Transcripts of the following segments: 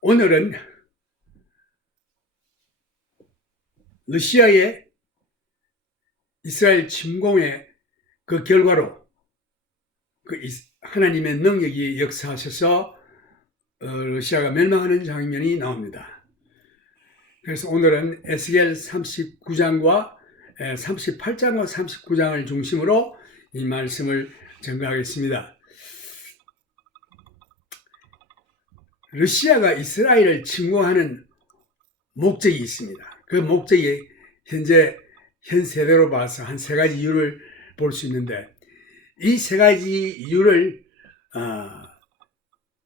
오늘은 러시아의 이스라엘 침공의 그 결과로 하나님의 능력이 역사하셔서 러시아가 멸망하는 장면이 나옵니다. 그래서 오늘은 에스겔 39장과 38장과 39장을 중심으로 이 말씀을 전가하겠습니다. 러시아가 이스라엘을 침공하는 목적이 있습니다. 그 목적이 현 세대로 봐서 한 세 가지 이유를 볼 수 있는데, 이 세 가지 이유를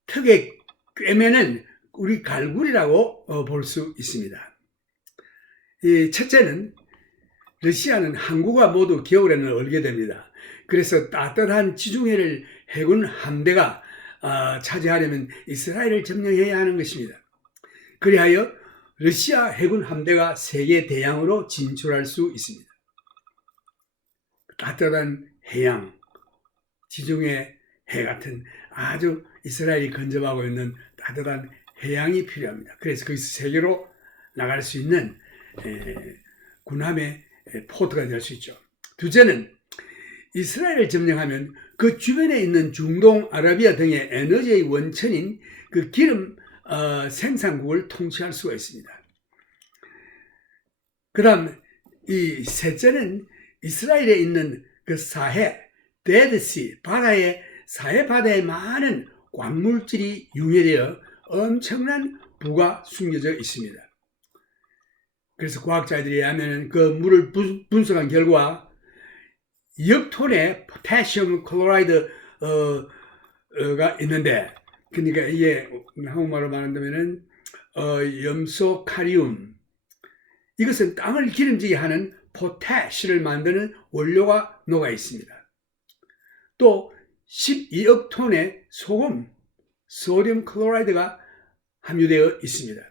턱에 꿰매는 우리 갈고리라고 볼 수 있습니다. 첫째는 러시아는 항구가 모두 겨울에는 얼게 됩니다. 그래서 따뜻한 지중해를 해군 함대가 차지하려면 이스라엘을 점령해야 하는 것입니다. 그리하여 러시아 해군 함대가 세계 대양으로 진출할 수 있습니다. 따뜻한 해양, 지중해 해 같은 아주 이스라엘이 근접하고 있는 따뜻한 해양이 필요합니다. 그래서 거기서 세계로 나갈 수 있는 군함의 포트가 될 수 있죠. 둘째는 이스라엘을 점령하면 그 주변에 있는 중동, 아라비아 등의 에너지의 원천인 그 기름 생산국을 통치할 수가 있습니다. 그 다음 이 셋째는 이스라엘에 있는 그 사해, 데드시, 사해 바다에 많은 광물질이 융해되어 엄청난 부가 숨겨져 있습니다. 그래서 과학자들이 하면 그 물을 분석한 결과 역 톤의 포타시움 클로라이드가 있는데, 그러니까 이게 한국말로 말한다면은 염소 카리움, 이것은 땅을 기름지게 하는 포타시를 만드는 원료가 녹아 있습니다. 또 12억 톤의 소금, 소듐 클로라이드가 함유되어 있습니다.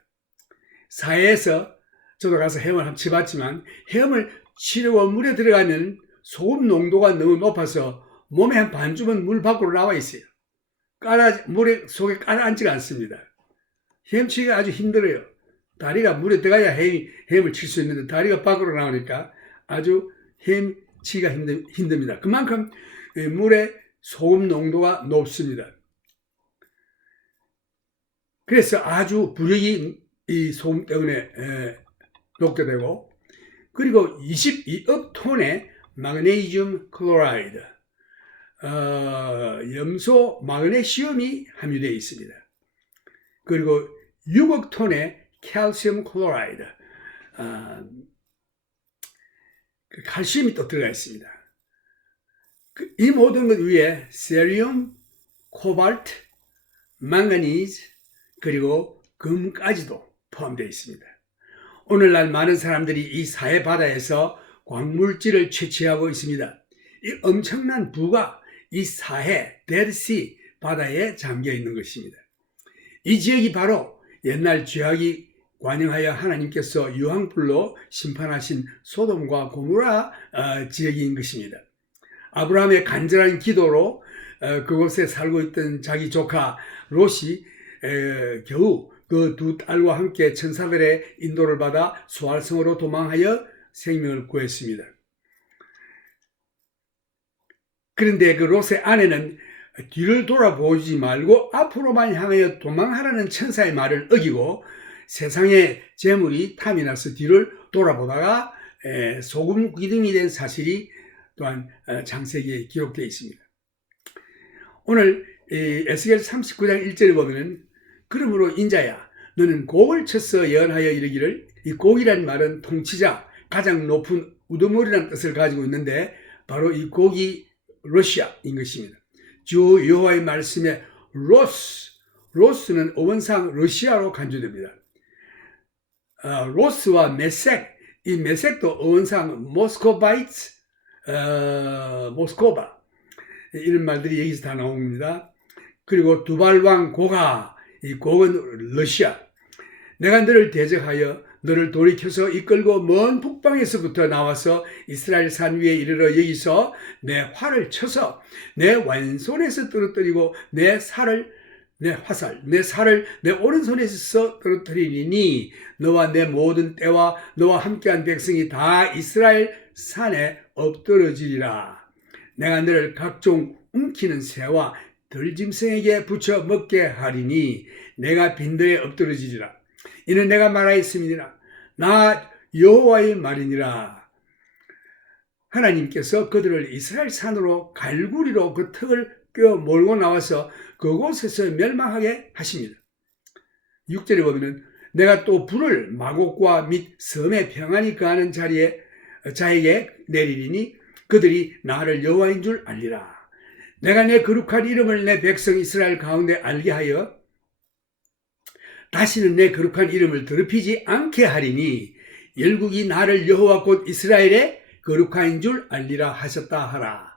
사해에서 저도 가서 헤엄을 한번 치봤지만, 헤엄을 치려고 물에 들어가면 소금 농도가 너무 높아서 몸에 한 반주면 물 밖으로 나와 있어요. 물에 속에 가라앉지가 않습니다. 헤엄치기가 아주 힘들어요. 다리가 물에 들어가야 헤엄을 칠 수 있는데 다리가 밖으로 나오니까 아주 헤엄치기가 힘듭니다. 그만큼 물에 소금 농도가 높습니다. 그래서 아주 부력이 이 소금 때문에 녹게 되고, 그리고 22억 톤의 마그네슘 클로라이드, 염소 마그네슘이 함유되어 있습니다. 그리고 6억 톤의 칼슘 클로라이드, 칼슘이 또 들어가 있습니다. 이 모든 것 위에 세리움, 코발트, 망가니즈, 그리고 금까지도 포함되어 있습니다. 오늘날 많은 사람들이 이 사해 바다에서 광물질을 채취하고 있습니다. 이 엄청난 부가 이 사해, 데드시 바다에 잠겨 있는 것입니다. 이 지역이 바로 옛날 죄악이 관영하여 하나님께서 유황불로 심판하신 소돔과 고모라 지역인 것입니다. 아브라함의 간절한 기도로 그곳에 살고 있던 자기 조카 롯이 겨우 그 두 딸과 함께 천사들의 인도를 받아 수알성으로 도망하여 생명을 구했습니다. 그런데 그 롯의 아내는 뒤를 돌아보지 말고 앞으로만 향하여 도망하라는 천사의 말을 어기고 세상의 재물이 탐이 나서 뒤를 돌아보다가 소금 기둥이 된 사실이 또한 창세기에 기록되어 있습니다. 오늘 에스겔 39장 1절에 보면, 그러므로 인자야 너는 곡을 쳐서 예언하여 이르기를, 이 곡이란 말은 통치자, 가장 높은 우두머리라는 뜻을 가지고 있는데, 바로 이 곡이 러시아인 것입니다. 주 여호와의 말씀에 로스는 어원상 러시아로 간주됩니다. 로스와 메색, 이 메색도 어원상 모스코바, 이런 말들이 여기서 다 나옵니다. 그리고 두발왕 고가, 이 곡은 러시아. 내가 너를 대적하여 너를 돌이켜서 이끌고 먼 북방에서부터 나와서 이스라엘 산 위에 이르러 여기서 내 활을 쳐서 내 왼손에서 떨어뜨리고 내 살을 내 화살, 내 살을 내 오른손에서 떨어뜨리니 너와 내 모든 때와 너와 함께한 백성이 다 이스라엘 산에 엎드러지리라. 내가 너를 각종 움키는 새와 들짐승에게 붙여 먹게 하리니 내가 빈들에 엎드러지리라. 이는 내가 말하였음이니라. 나 여호와의 말이니라. 하나님께서 그들을 이스라엘 산으로 갈구리로 그 턱을 껴 몰고 나와서 그곳에서 멸망하게 하십니다. 6절에 보면은 내가 또 불을 마곡과 및 섬에 평안히 거하는 자에게 내리리니 그들이 나를 여호와인 줄 알리라. 내가 내 거룩한 이름을 내 백성 이스라엘 가운데 알게 하여 다시는 내 거룩한 이름을 더럽히지 않게 하리니 열국이 나를 여호와 곧 이스라엘의 거룩한 줄 알리라 하셨다 하라.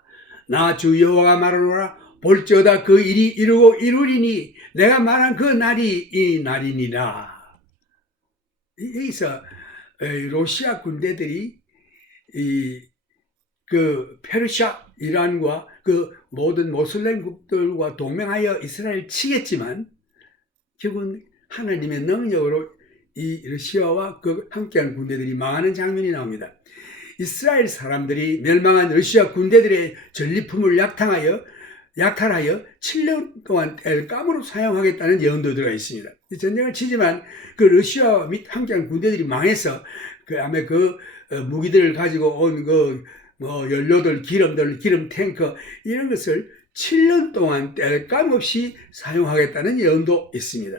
나 주 여호와가 말하노라. 볼지어다 그 일이 이루고 이루리니 내가 말한 그 날이 이 날이니라. 여기서 러시아 군대들이 그 페르시아, 이란과 그 모든 모슬렘국들과 동맹하여 이스라엘 치겠지만 결국은 하나님의 능력으로 이 러시아와 그 함께한 군대들이 망하는 장면이 나옵니다. 이스라엘 사람들이 멸망한 러시아 군대들의 전리품을 약탈하여 7년 동안 뗄감으로 사용하겠다는 예언도 들어가 있습니다. 전쟁을 치지만 그 러시아 및 함께한 군대들이 망해서 아마 그 무기들을 가지고 온 연료들, 기름들, 기름 탱커 이런 것을 7년 동안 뗄감 없이 사용하겠다는 예언도 있습니다.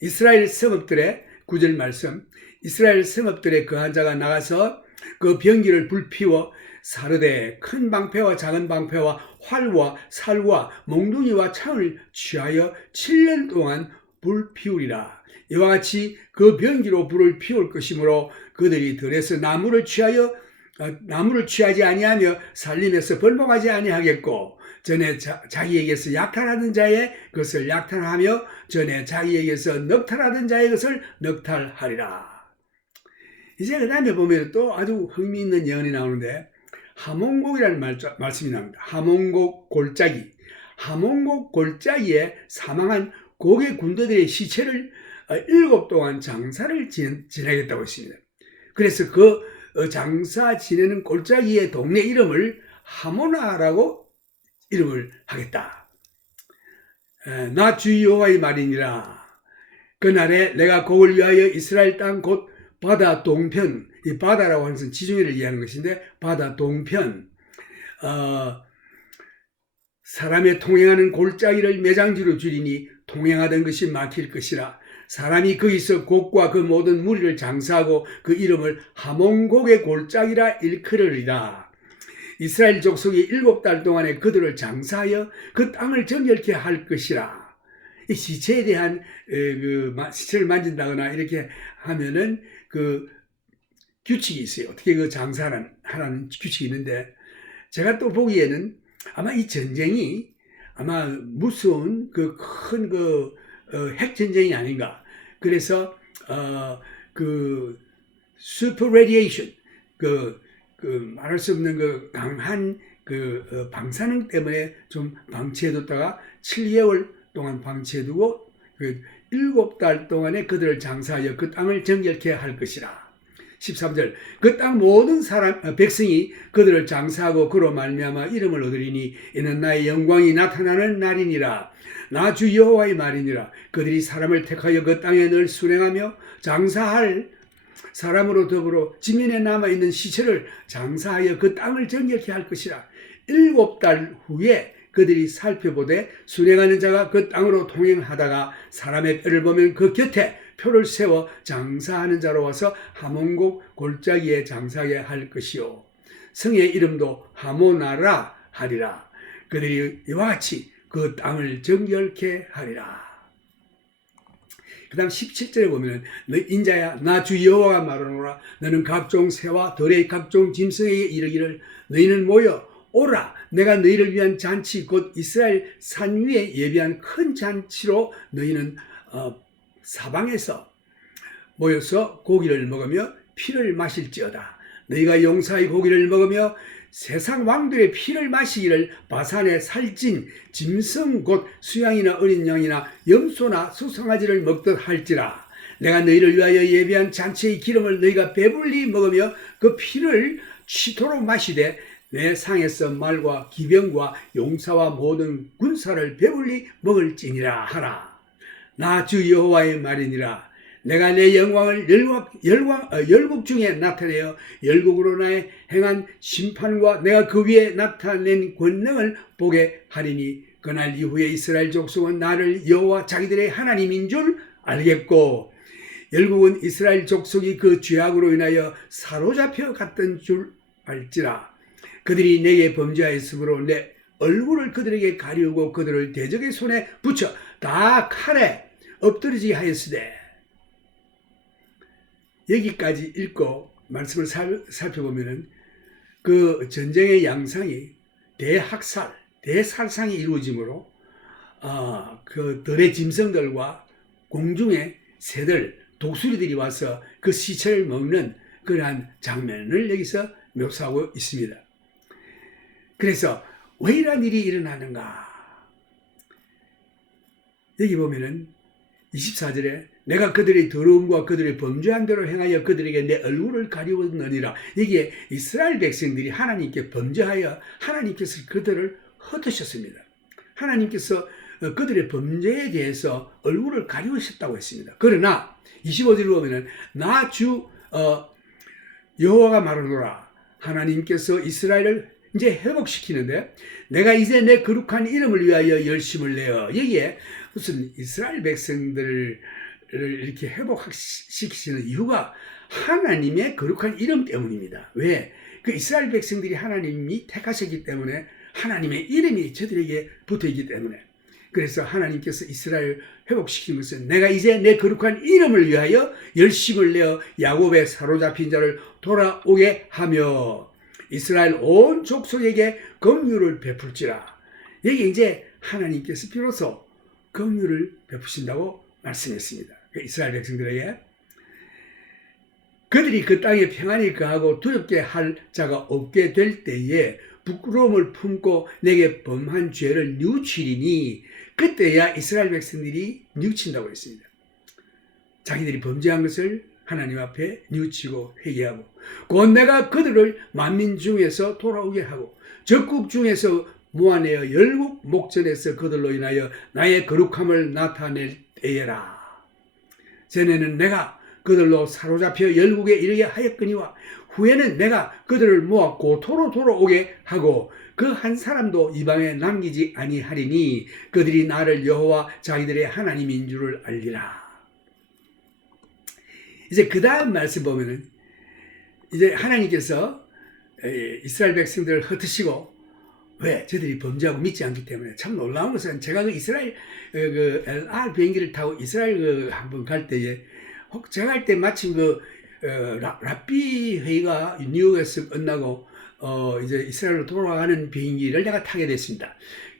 이스라엘 성읍들의 9절 말씀, 이스라엘 성읍들의 거한 자가 나가서 그 병기를 불피워 사르되 큰 방패와 작은 방패와 활과 살과 몽둥이와 창을 취하여 7년 동안 불 피우리라. 이와 같이 그 병기로 불을 피울 것이므로 그들이 들에서 나무를 취하지 아니하며 살림에서 벌목하지 아니하겠고 전에 자기에게서 약탈하던 자의 것을 약탈하며 전에 자기에게서 넉탈하던 자의 것을 넉탈하리라. 이제 그 다음에 보면 또 아주 흥미있는 예언이 나오는데 하몬곡이라는 말씀이 나옵니다. 하몬곡 골짜기. 하몬곡 골짜기에 사망한 고개 군대들의 시체를 7 동안 장사를 지내겠다고 했습니다. 그래서 그 장사 지내는 골짜기의 동네 이름을 하모나라고 이름을 하겠다. 나 주 여호와의 말이니라. 그날에 내가 곡을 위하여 이스라엘 땅 곧 바다 동편, 이 바다라고 하는 것은 지중해를 이해하는 것인데 바다 동편, 사람의 통행하는 골짜기를 매장지로 줄이니 통행하던 것이 막힐 것이라. 사람이 거기서 곡과 그 모든 무리를 장사하고 그 이름을 하몬곡의 골짜기라 일컬으리라. 이스라엘 족속이 7달 동안에 그들을 장사하여 그 땅을 정결케 할 것이라. 이 시체에 대한 시체를 만진다거나 이렇게 하면은 그 규칙이 있어요. 어떻게 그 장사하라는 규칙이 있는데 제가 또 보기에는 아마 이 전쟁이 아마 무서운 그 큰 핵 전쟁이 아닌가. 그래서 그 슈퍼 레디에이션 말할 수 없는 그 강한 방사능 때문에 좀 방치해뒀다가 7개월 동안 방치해두고 7달 동안에 그들을 장사하여 그 땅을 정결케 할 것이라. 13절 그 땅 모든 백성이 그들을 장사하고 그로 말미암아 이름을 얻으리니 이는 나의 영광이 나타나는 날이니라. 나 주 여호와의 말이니라. 그들이 사람을 택하여 그 땅에 늘 순행하며 장사할 사람으로 더불어 지면에 남아있는 시체를 장사하여 그 땅을 정결케 할 것이라. 7달 후에 그들이 살펴보되 순행하는 자가 그 땅으로 통행하다가 사람의 뼈를 보면 그 곁에 표를 세워 장사하는 자로 와서 하몬곡 골짜기에 장사하게 할 것이요. 성의 이름도 하모나라 하리라. 그들이 이와 같이 그 땅을 정결케 하리라. 그 다음 17절에 보면 너 인자야 나 주 여호와가 말하노라. 너는 각종 새와 들의 각종 짐승에게 이르기를 너희는 모여 오라. 내가 너희를 위한 잔치 곧 이스라엘 산 위에 예비한 큰 잔치로 너희는 사방에서 모여서 고기를 먹으며 피를 마실지어다. 너희가 용사의 고기를 먹으며 세상 왕들의 피를 마시기를 바산에 살찐 짐승 곧 수양이나 어린 양이나 염소나 수송아지를 먹듯 할지라. 내가 너희를 위하여 예비한 잔치의 기름을 너희가 배불리 먹으며 그 피를 치도록 마시되 내 상에서 말과 기병과 용사와 모든 군사를 배불리 먹을지니라 하라. 나 주 여호와의 말이니라. 내가 내 영광을 열국 중에 나타내어 열국으로 나의 행한 심판과 내가 그 위에 나타낸 권능을 보게 하리니 그날 이후에 이스라엘 족속은 나를 여호와 자기들의 하나님인 줄 알겠고 열국은 이스라엘 족속이 그 죄악으로 인하여 사로잡혀 갔던 줄 알지라. 그들이 내게 범죄하였으므로 내 얼굴을 그들에게 가리우고 그들을 대적의 손에 붙여 다 칼에 엎드리지 하였으되. 여기까지 읽고 말씀을 살펴보면은 그 전쟁의 양상이 대살상이 이루어지므로 그 들의 짐승들과 공중의 새들, 독수리들이 와서 그 시체를 먹는 그러한 장면을 여기서 묘사하고 있습니다. 그래서 왜 이런 일이 일어나는가? 여기 보면은 24절에 내가 그들의 더러움과 그들의 범죄한 대로 행하여 그들에게 내 얼굴을 가리웠느니라. 여기에 이스라엘 백성들이 하나님께 범죄하여 하나님께서 그들을 흩으셨습니다. 하나님께서 그들의 범죄에 대해서 얼굴을 가리우셨다고 했습니다. 그러나 25절을 보면은 나 주 여호와가 말하노라. 하나님께서 이스라엘을 이제 회복시키는데 내가 이제 내 거룩한 이름을 위하여 열심을 내어. 여기에 무슨 이스라엘 백성들을 이렇게 회복시키시는 이유가 하나님의 거룩한 이름 때문입니다. 왜? 그 이스라엘 백성들이 하나님이 택하셨기 때문에 하나님의 이름이 저들에게 붙어있기 때문에. 그래서 하나님께서 이스라엘 회복시키는 것은 내가 이제 내 거룩한 이름을 위하여 열심을 내어 야곱의 사로잡힌 자를 돌아오게 하며 이스라엘 온 족속에게 긍휼을 베풀지라. 여기 이제 하나님께서 비로소 긍휼을 베푸신다고 말씀했습니다. 이스라엘 백성들에게 그들이 그 땅에 평안히 거하고 두렵게 할 자가 없게 될 때에 부끄러움을 품고 내게 범한 죄를 뉘우치리니 그때야 이스라엘 백성들이 뉘우친다고 했습니다. 자기들이 범죄한 것을 하나님 앞에 뉘우치고 회개하고 곧 내가 그들을 만민 중에서 돌아오게 하고 적국 중에서 모아내어 열국 목전에서 그들로 인하여 나의 거룩함을 나타낼 때에라. 전에는 내가 그들로 사로잡혀 열국에 이르게 하였거니와 후에는 내가 그들을 모아 고토로 돌아오게 하고 그 한 사람도 이방에 남기지 아니하리니 그들이 나를 여호와 자기들의 하나님인 줄을 알리라. 이제 그 다음 말씀 보면은 이제 하나님께서 이스라엘 백성들을 흩으시고 왜? 저들이 범죄하고 믿지 않기 때문에. 참 놀라운 것은 제가 그 이스라엘 그 LR 비행기를 타고 이스라엘 한번 갈 때에 제가 할 때 마침 랍비 회의가 뉴욕에서 끝나고 이제 이스라엘로 돌아가는 비행기를 내가 타게 됐습니다.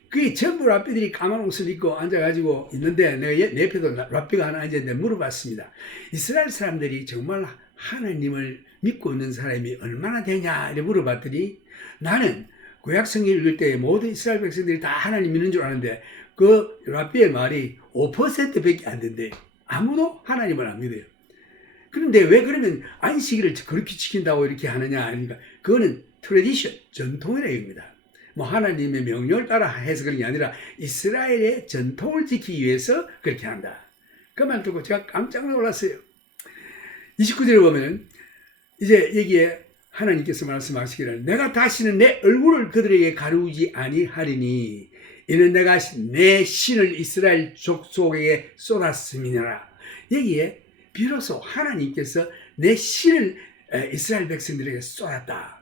그게 전부 랍비들이 까만 옷을 입고 앉아가지고 있는데 내가 내 옆에도 랍비가 하나 앉았는데 물어봤습니다. 이스라엘 사람들이 정말 하나님을 믿고 있는 사람이 얼마나 되냐 이렇게 물어봤더니 나는 구약성경 읽을 때 모든 이스라엘 백성들이 다 하나님 믿는 줄 아는데 그 랍비의 말이 5%밖에 안 된대요. 아무도 하나님을 안 믿어요. 그런데 왜 그러면 안식일을 그렇게 지킨다고 이렇게 하느냐 하니까 그거는 트레디션, 전통이라 이겁니다. 뭐 하나님의 명령을 따라 해서 그런 게 아니라 이스라엘의 전통을 지키기 위해서 그렇게 한다. 그 말 듣고 제가 깜짝 놀랐어요. 29절에 보면 이제 여기에 하나님께서 말씀하시기를 내가 다시는 내 얼굴을 그들에게 가리우지 아니하리니 이는 내가 내 신을 이스라엘 족속에게 쏟았음이니라. 여기에 비로소 하나님께서 내 신을 이스라엘 백성들에게 쏟았다.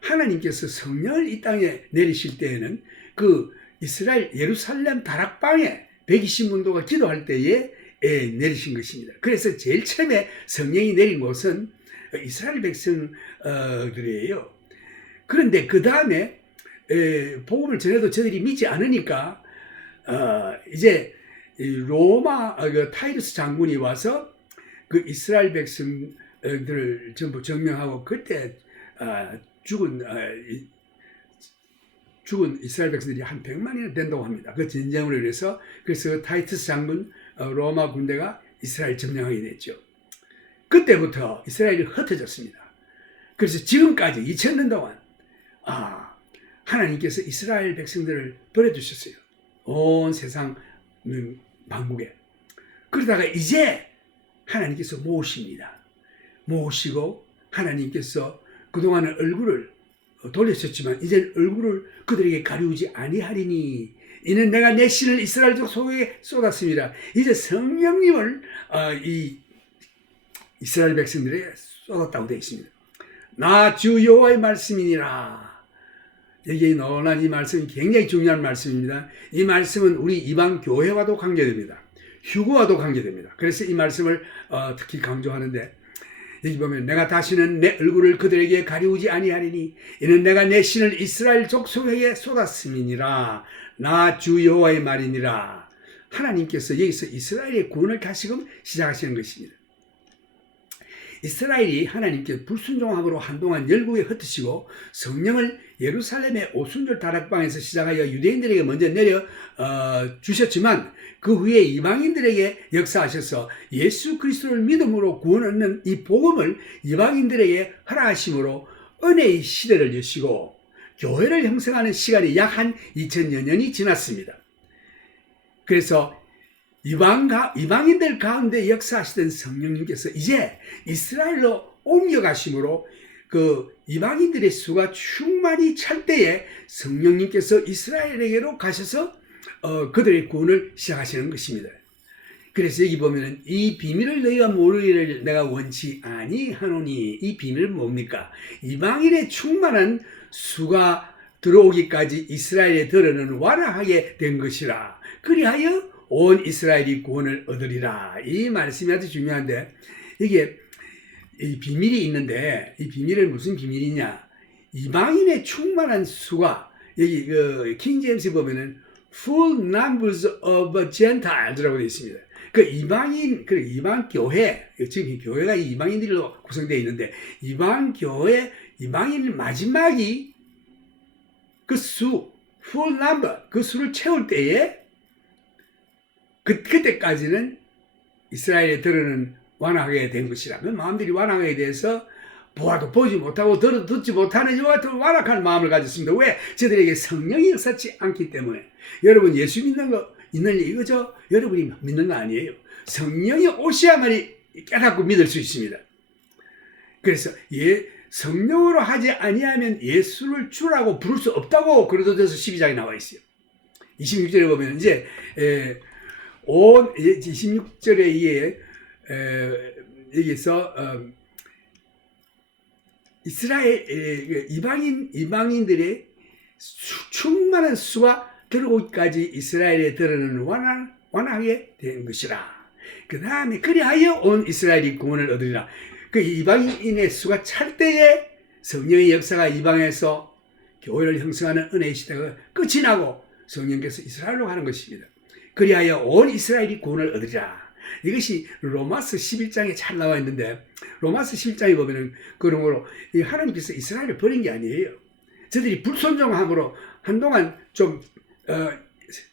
하나님께서 성령을 이 땅에 내리실 때에는 그 이스라엘 예루살렘 다락방에 120문도가 기도할 때에 내리신 것입니다. 그래서 제일 처음에 성령이 내린 곳은 이스라엘 백성들이에요. 그런데 그 다음에 복음을 전해도 저들이 믿지 않으니까 이제 로마 타이루스 장군이 와서 그 이스라엘 백성들을 전부 정명하고 그때 죽은 이스라엘 백성들이 한 100만이나 된다고 합니다. 그 전쟁으로 인해서 그래서 타이투스 장군 로마 군대가 이스라엘 점령하게 됐죠. 그때부터 이스라엘이 흩어졌습니다. 그래서 지금까지 2000년 동안 하나님께서 이스라엘 백성들을 버려두셨어요. 온 세상 만국에. 그러다가 이제 하나님께서 모으시고 하나님께서 그동안은 얼굴을 돌렸었지만 이제 얼굴을 그들에게 가리우지 아니하리니 이는 내가 내 신을 이스라엘 속에 쏟았습니다. 이제 성령님을 이 이스라엘 백성들에게 쏟았다고 되어 있습니다. 나 주 여호와의 말씀이니라. 여기에 넣어놓은 이 말씀이 굉장히 중요한 말씀입니다. 이 말씀은 우리 이방 교회와도 관계됩니다. 휴거와도 관계됩니다. 그래서 이 말씀을 특히 강조하는데 여기 보면 내가 다시는 내 얼굴을 그들에게 가리우지 아니하리니 이는 내가 내 신을 이스라엘 족속에게 쏟았음이니라. 나 주 여호와의 말이니라. 하나님께서 여기서 이스라엘의 구원을 다시금 시작하시는 것입니다. 이스라엘이 하나님께 불순종함으로 한동안 열국에 흩으시고 성령을 예루살렘의 오순절 다락방에서 시작하여 유대인들에게 먼저 내려 주셨지만 그 후에 이방인들에게 역사하셔서 예수 그리스도를 믿음으로 구원 얻는 이 복음을 이방인들에게 허락하심으로 은혜의 시대를 여시고 교회를 형성하는 시간이 약 한 2000여 년이 지났습니다. 그래서 이방인들 가운데 역사하시던 성령님께서 이제 이스라엘로 옮겨가심으로 그 이방인들의 수가 충만히 찰 때에 성령님께서 이스라엘에게로 가셔서 그들의 구원을 시작하시는 것입니다. 그래서 여기 보면은 이 비밀을 너희가 모르기를 내가 원치 아니하노니 이 비밀은 뭡니까? 이방인의 충만한 수가 들어오기까지 이스라엘에 들어는 완화하게 된 것이라. 그리하여 온 이스라엘이 구원을 얻으리라. 이 말씀이 아주 중요한데 이게 이 비밀이 있는데 이 비밀은 무슨 비밀이냐? 이방인의 충만한 수가 여기 킹 제임스 보면은 full numbers of Gentiles라고 되어 있습니다. 그 이방 교회, 지금 교회가 이방인들로 구성되어 있는데 이방 교회, 이방인 마지막이 그 수, full number, 그 수를 채울 때에 그때까지는 이스라엘에 들어는 완화하게 된 것이라. 그 마음들이 완화하게 돼서 보아도 보지 못하고 듣지 못하는 이와 같은 완악한 마음을 가졌습니다. 왜? 저들에게 성령이 역사치 않기 때문에. 여러분 예수 믿는 거 있는 이거죠? 여러분이 믿는 거 아니에요. 성령이 오셔야만이 깨닫고 믿을 수 있습니다. 그래서 성령으로 하지 아니하면 예수를 주라고 부를 수 없다고 고린도전서 12장에 나와 있어요. 26절에 보면 이제 26절에 여기서 이스라엘 이방인들의 충만한 수가 들어오기까지 이스라엘에 들어는 완화하게 된 것이라. 그 다음에 그리하여 온 이스라엘이 구원을 얻으리라. 그 이방인의 수가 찰 때에 성령의 역사가 이방에서 교회를 형성하는 은혜의 시대가 끝이 나고 성령께서 이스라엘로 가는 것입니다. 그리하여 온 이스라엘이 구원을 얻으리라. 이것이 로마서 11장에 잘 나와 있는데 로마서 11장에 보면은 그러므로 하나님께서 이스라엘을 버린 게 아니에요. 저들이 불순종함으로 한동안 좀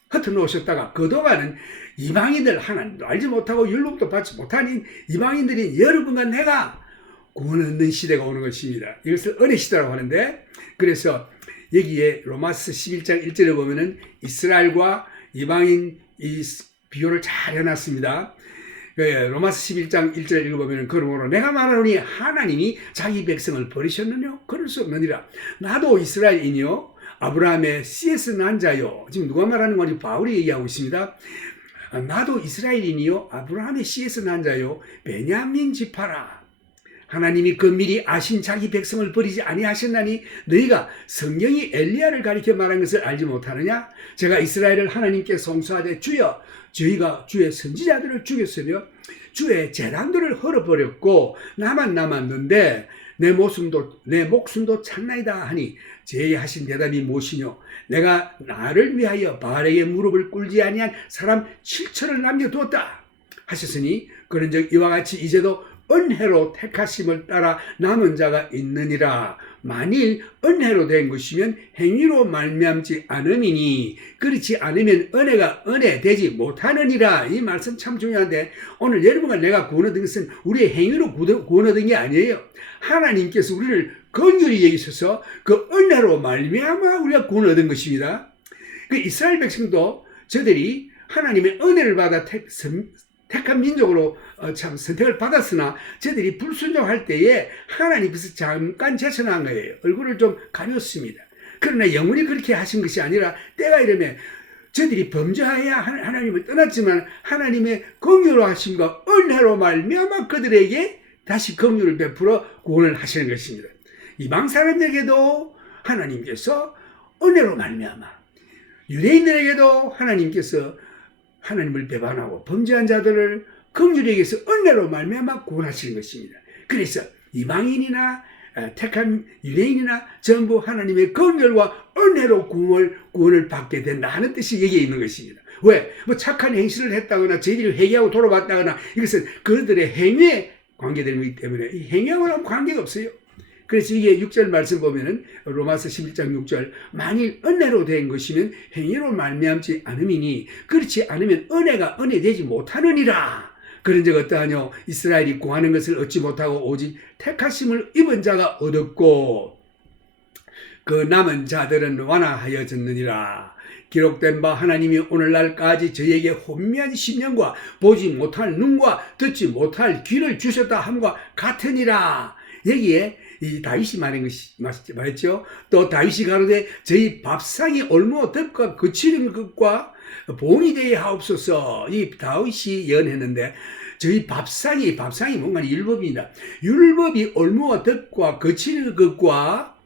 흩어놓으셨다가 그동안은 이방인들 하나님도 알지 못하고 율법도 받지 못하는 이방인들이 여러분과 내가 구원 얻는 시대가 오는 것입니다. 이것을 은혜 시대라고 하는데 그래서 여기에 로마서 11장 1절에 보면은 이스라엘과 이방인 이 비교를 잘 해놨습니다. 로마서 11장 1절 읽어보면 그러므로 내가 말하노니 하나님이 자기 백성을 버리셨느냐? 그럴 수 없느니라. 나도 이스라엘이니요 아브라함의 씨에서 난 자요. 지금 누가 말하는 건지 바울이 얘기하고 있습니다. 나도 이스라엘이니요 아브라함의 씨에서 난 자요 베냐민 지파라. 하나님이 그 미리 아신 자기 백성을 버리지 아니하셨나니 너희가 성경이 엘리야를 가리켜 말한 것을 알지 못하느냐? 제가 이스라엘을 하나님께 송수하되 주여 저희가 주의 선지자들을 죽였으며 주의 제단들을 헐어버렸고 나만 남았는데 내 목숨도 참나이다 하니 제하신 대답이 무엇이뇨? 내가 나를 위하여 바알에게 무릎을 꿇지 아니한 사람 7천을 남겨두었다 하셨으니 그런즉 이와 같이 이제도 은혜로 택하심을 따라 남은 자가 있느니라. 만일 은혜로 된 것이면 행위로 말미암지 않음이니 그렇지 않으면 은혜가 은혜 되지 못하느니라. 이 말씀 참 중요한데, 오늘 여러분과 내가 구원 얻은 것은 우리의 행위로 구원 얻은 게 아니에요. 하나님께서 우리를 긍휼히 여기셔서 그 은혜로 말미암아 우리가 구원 얻은 것입니다. 그 이스라엘 백성도 저들이 하나님의 은혜를 받아 택한 민족으로 참 선택을 받았으나 저들이 불순종할 때에 하나님께서 잠깐 제쳐놓은 거예요. 얼굴을 좀 가렸습니다. 그러나 영원히 그렇게 하신 것이 아니라 때가 이르면 저들이 범죄하여 하나님을 떠났지만 하나님의 긍휼하심과 은혜로 말미암아 그들에게 다시 긍휼을 베풀어 구원을 하시는 것입니다. 이방 사람들에게도 하나님께서 은혜로 말미암아, 유대인들에게도 하나님께서 하나님을 배반하고 범죄한 자들을 긍휼히 여기서 은혜로 말미암아 구원하시는 것입니다. 그래서 이방인이나 택한 유대인이나 전부 하나님의 긍휼과 은혜로 구원을 받게 된다 하는 뜻이 여기에 있는 것입니다. 왜? 뭐 착한 행실을 했다거나 저희들이 회개하고 돌아왔다거나 이것은 그들의 행위에 관계되는 것이기 때문에 이 행위하고는 관계가 없어요. 그래서 이게 6절 말씀 보면은 로마서 11장 6절, 만일 은혜로 된 것이면 행위로 말미암지 않음이니 그렇지 않으면 은혜가 은혜 되지 못하느니라. 그런 적 어떠하뇨? 이스라엘이 구하는 것을 얻지 못하고 오직 택하심을 입은 자가 얻었고 그 남은 자들은 완화하여졌느니라. 기록된 바 하나님이 오늘날까지 저희에게 혼미한 심령과 보지 못할 눈과 듣지 못할 귀를 주셨다 함과 같으니라. 여기에 이 다윗이 말했죠. 또 다윗이 가로되 저희 밥상이 올무어 덕과 그치는 것과 봉이 되게 하옵소서. 이 다윗이 예언했는데 저희 밥상이 뭔가 율법입니다. 율법이 올무어 덕과 그치는 것과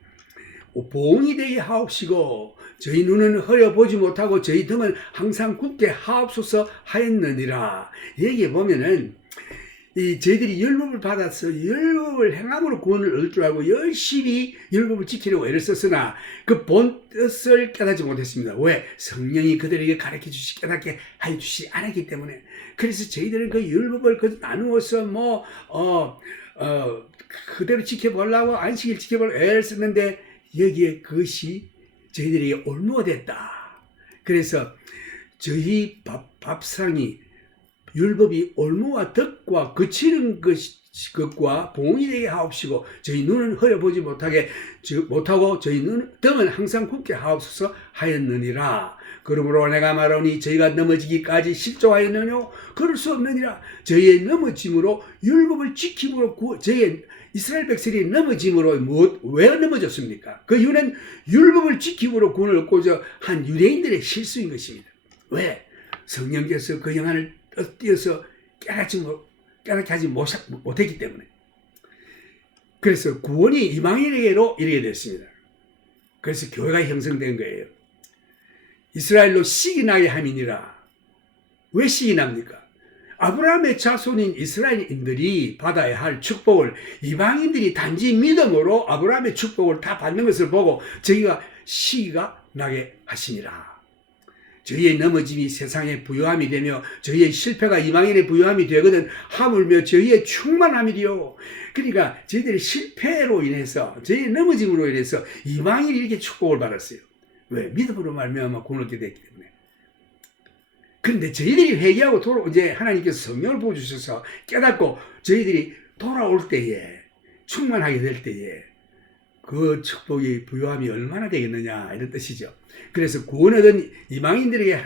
봉이 되게 하옵시고 저희 눈은 흐려보지 못하고 저희 등은 항상 굳게 하옵소서 하였느니라. 여기에 보면은 저희들이 율법을 받아서 율법을 행함으로 구원을 얻을 줄 알고 열심히 율법을 지키려고 애를 썼으나 그 본 뜻을 깨닫지 못했습니다. 왜? 성령이 그들에게 가르쳐 주시 깨닫게 해 주시지 않았기 때문에. 그래서 저희들은 그 율법을 나누어서 그대로 지켜보려고 안식일 지켜보려고 애를 썼는데 여기에 그것이 저희들에게 올무가 됐다. 그래서 저희 밥상이 율법이 올무와 덕과 그치는 것과 봉이 되게 하옵시고 저희 눈은 흐려보지 못하고 저희 등은 항상 굳게 하옵소서 하였느니라. 그러므로 내가 말하니 저희가 넘어지기까지 실족하였느뇨? 그럴 수 없느니라. 저희의 넘어짐으로 율법을 지킴으로 저희의 이스라엘 백성이 넘어짐으로 왜 넘어졌습니까? 그 이유는 율법을 지킴으로 구원을 얻고자 한 유대인들의 실수인 것입니다. 왜? 성령께서 그 영안을 띄어서 깨닫게 하지 못했기 때문에. 그래서 구원이 이방인에게로 이르게 됐습니다. 그래서 교회가 형성된 거예요. 이스라엘로 씨기 나게 함이니라. 왜 씨기 납니까? 아브라함의 자손인 이스라엘인들이 받아야 할 축복을 이방인들이 단지 믿음으로 아브라함의 축복을 다 받는 것을 보고 저희가 씨기가 나게 하시니라. 저희의 넘어짐이 세상의 부요함이 되며 저희의 실패가 이방인의 부요함이 되거든 하물며 저희의 충만함이리요. 그러니까 저희들의 실패로 인해서 저희의 넘어짐으로 인해서 이방인이 이렇게 축복을 받았어요. 왜? 믿음으로 말미암아 구원을 얻게 됐기 때문에. 그런데 저희들이 회개하고 이제 하나님께서 성령을 부어주셔서 깨닫고 저희들이 돌아올 때에 충만하게 될 때에 그 축복이 부요함이 얼마나 되겠느냐 이런 뜻이죠. 그래서 구원 얻은 이방인들에게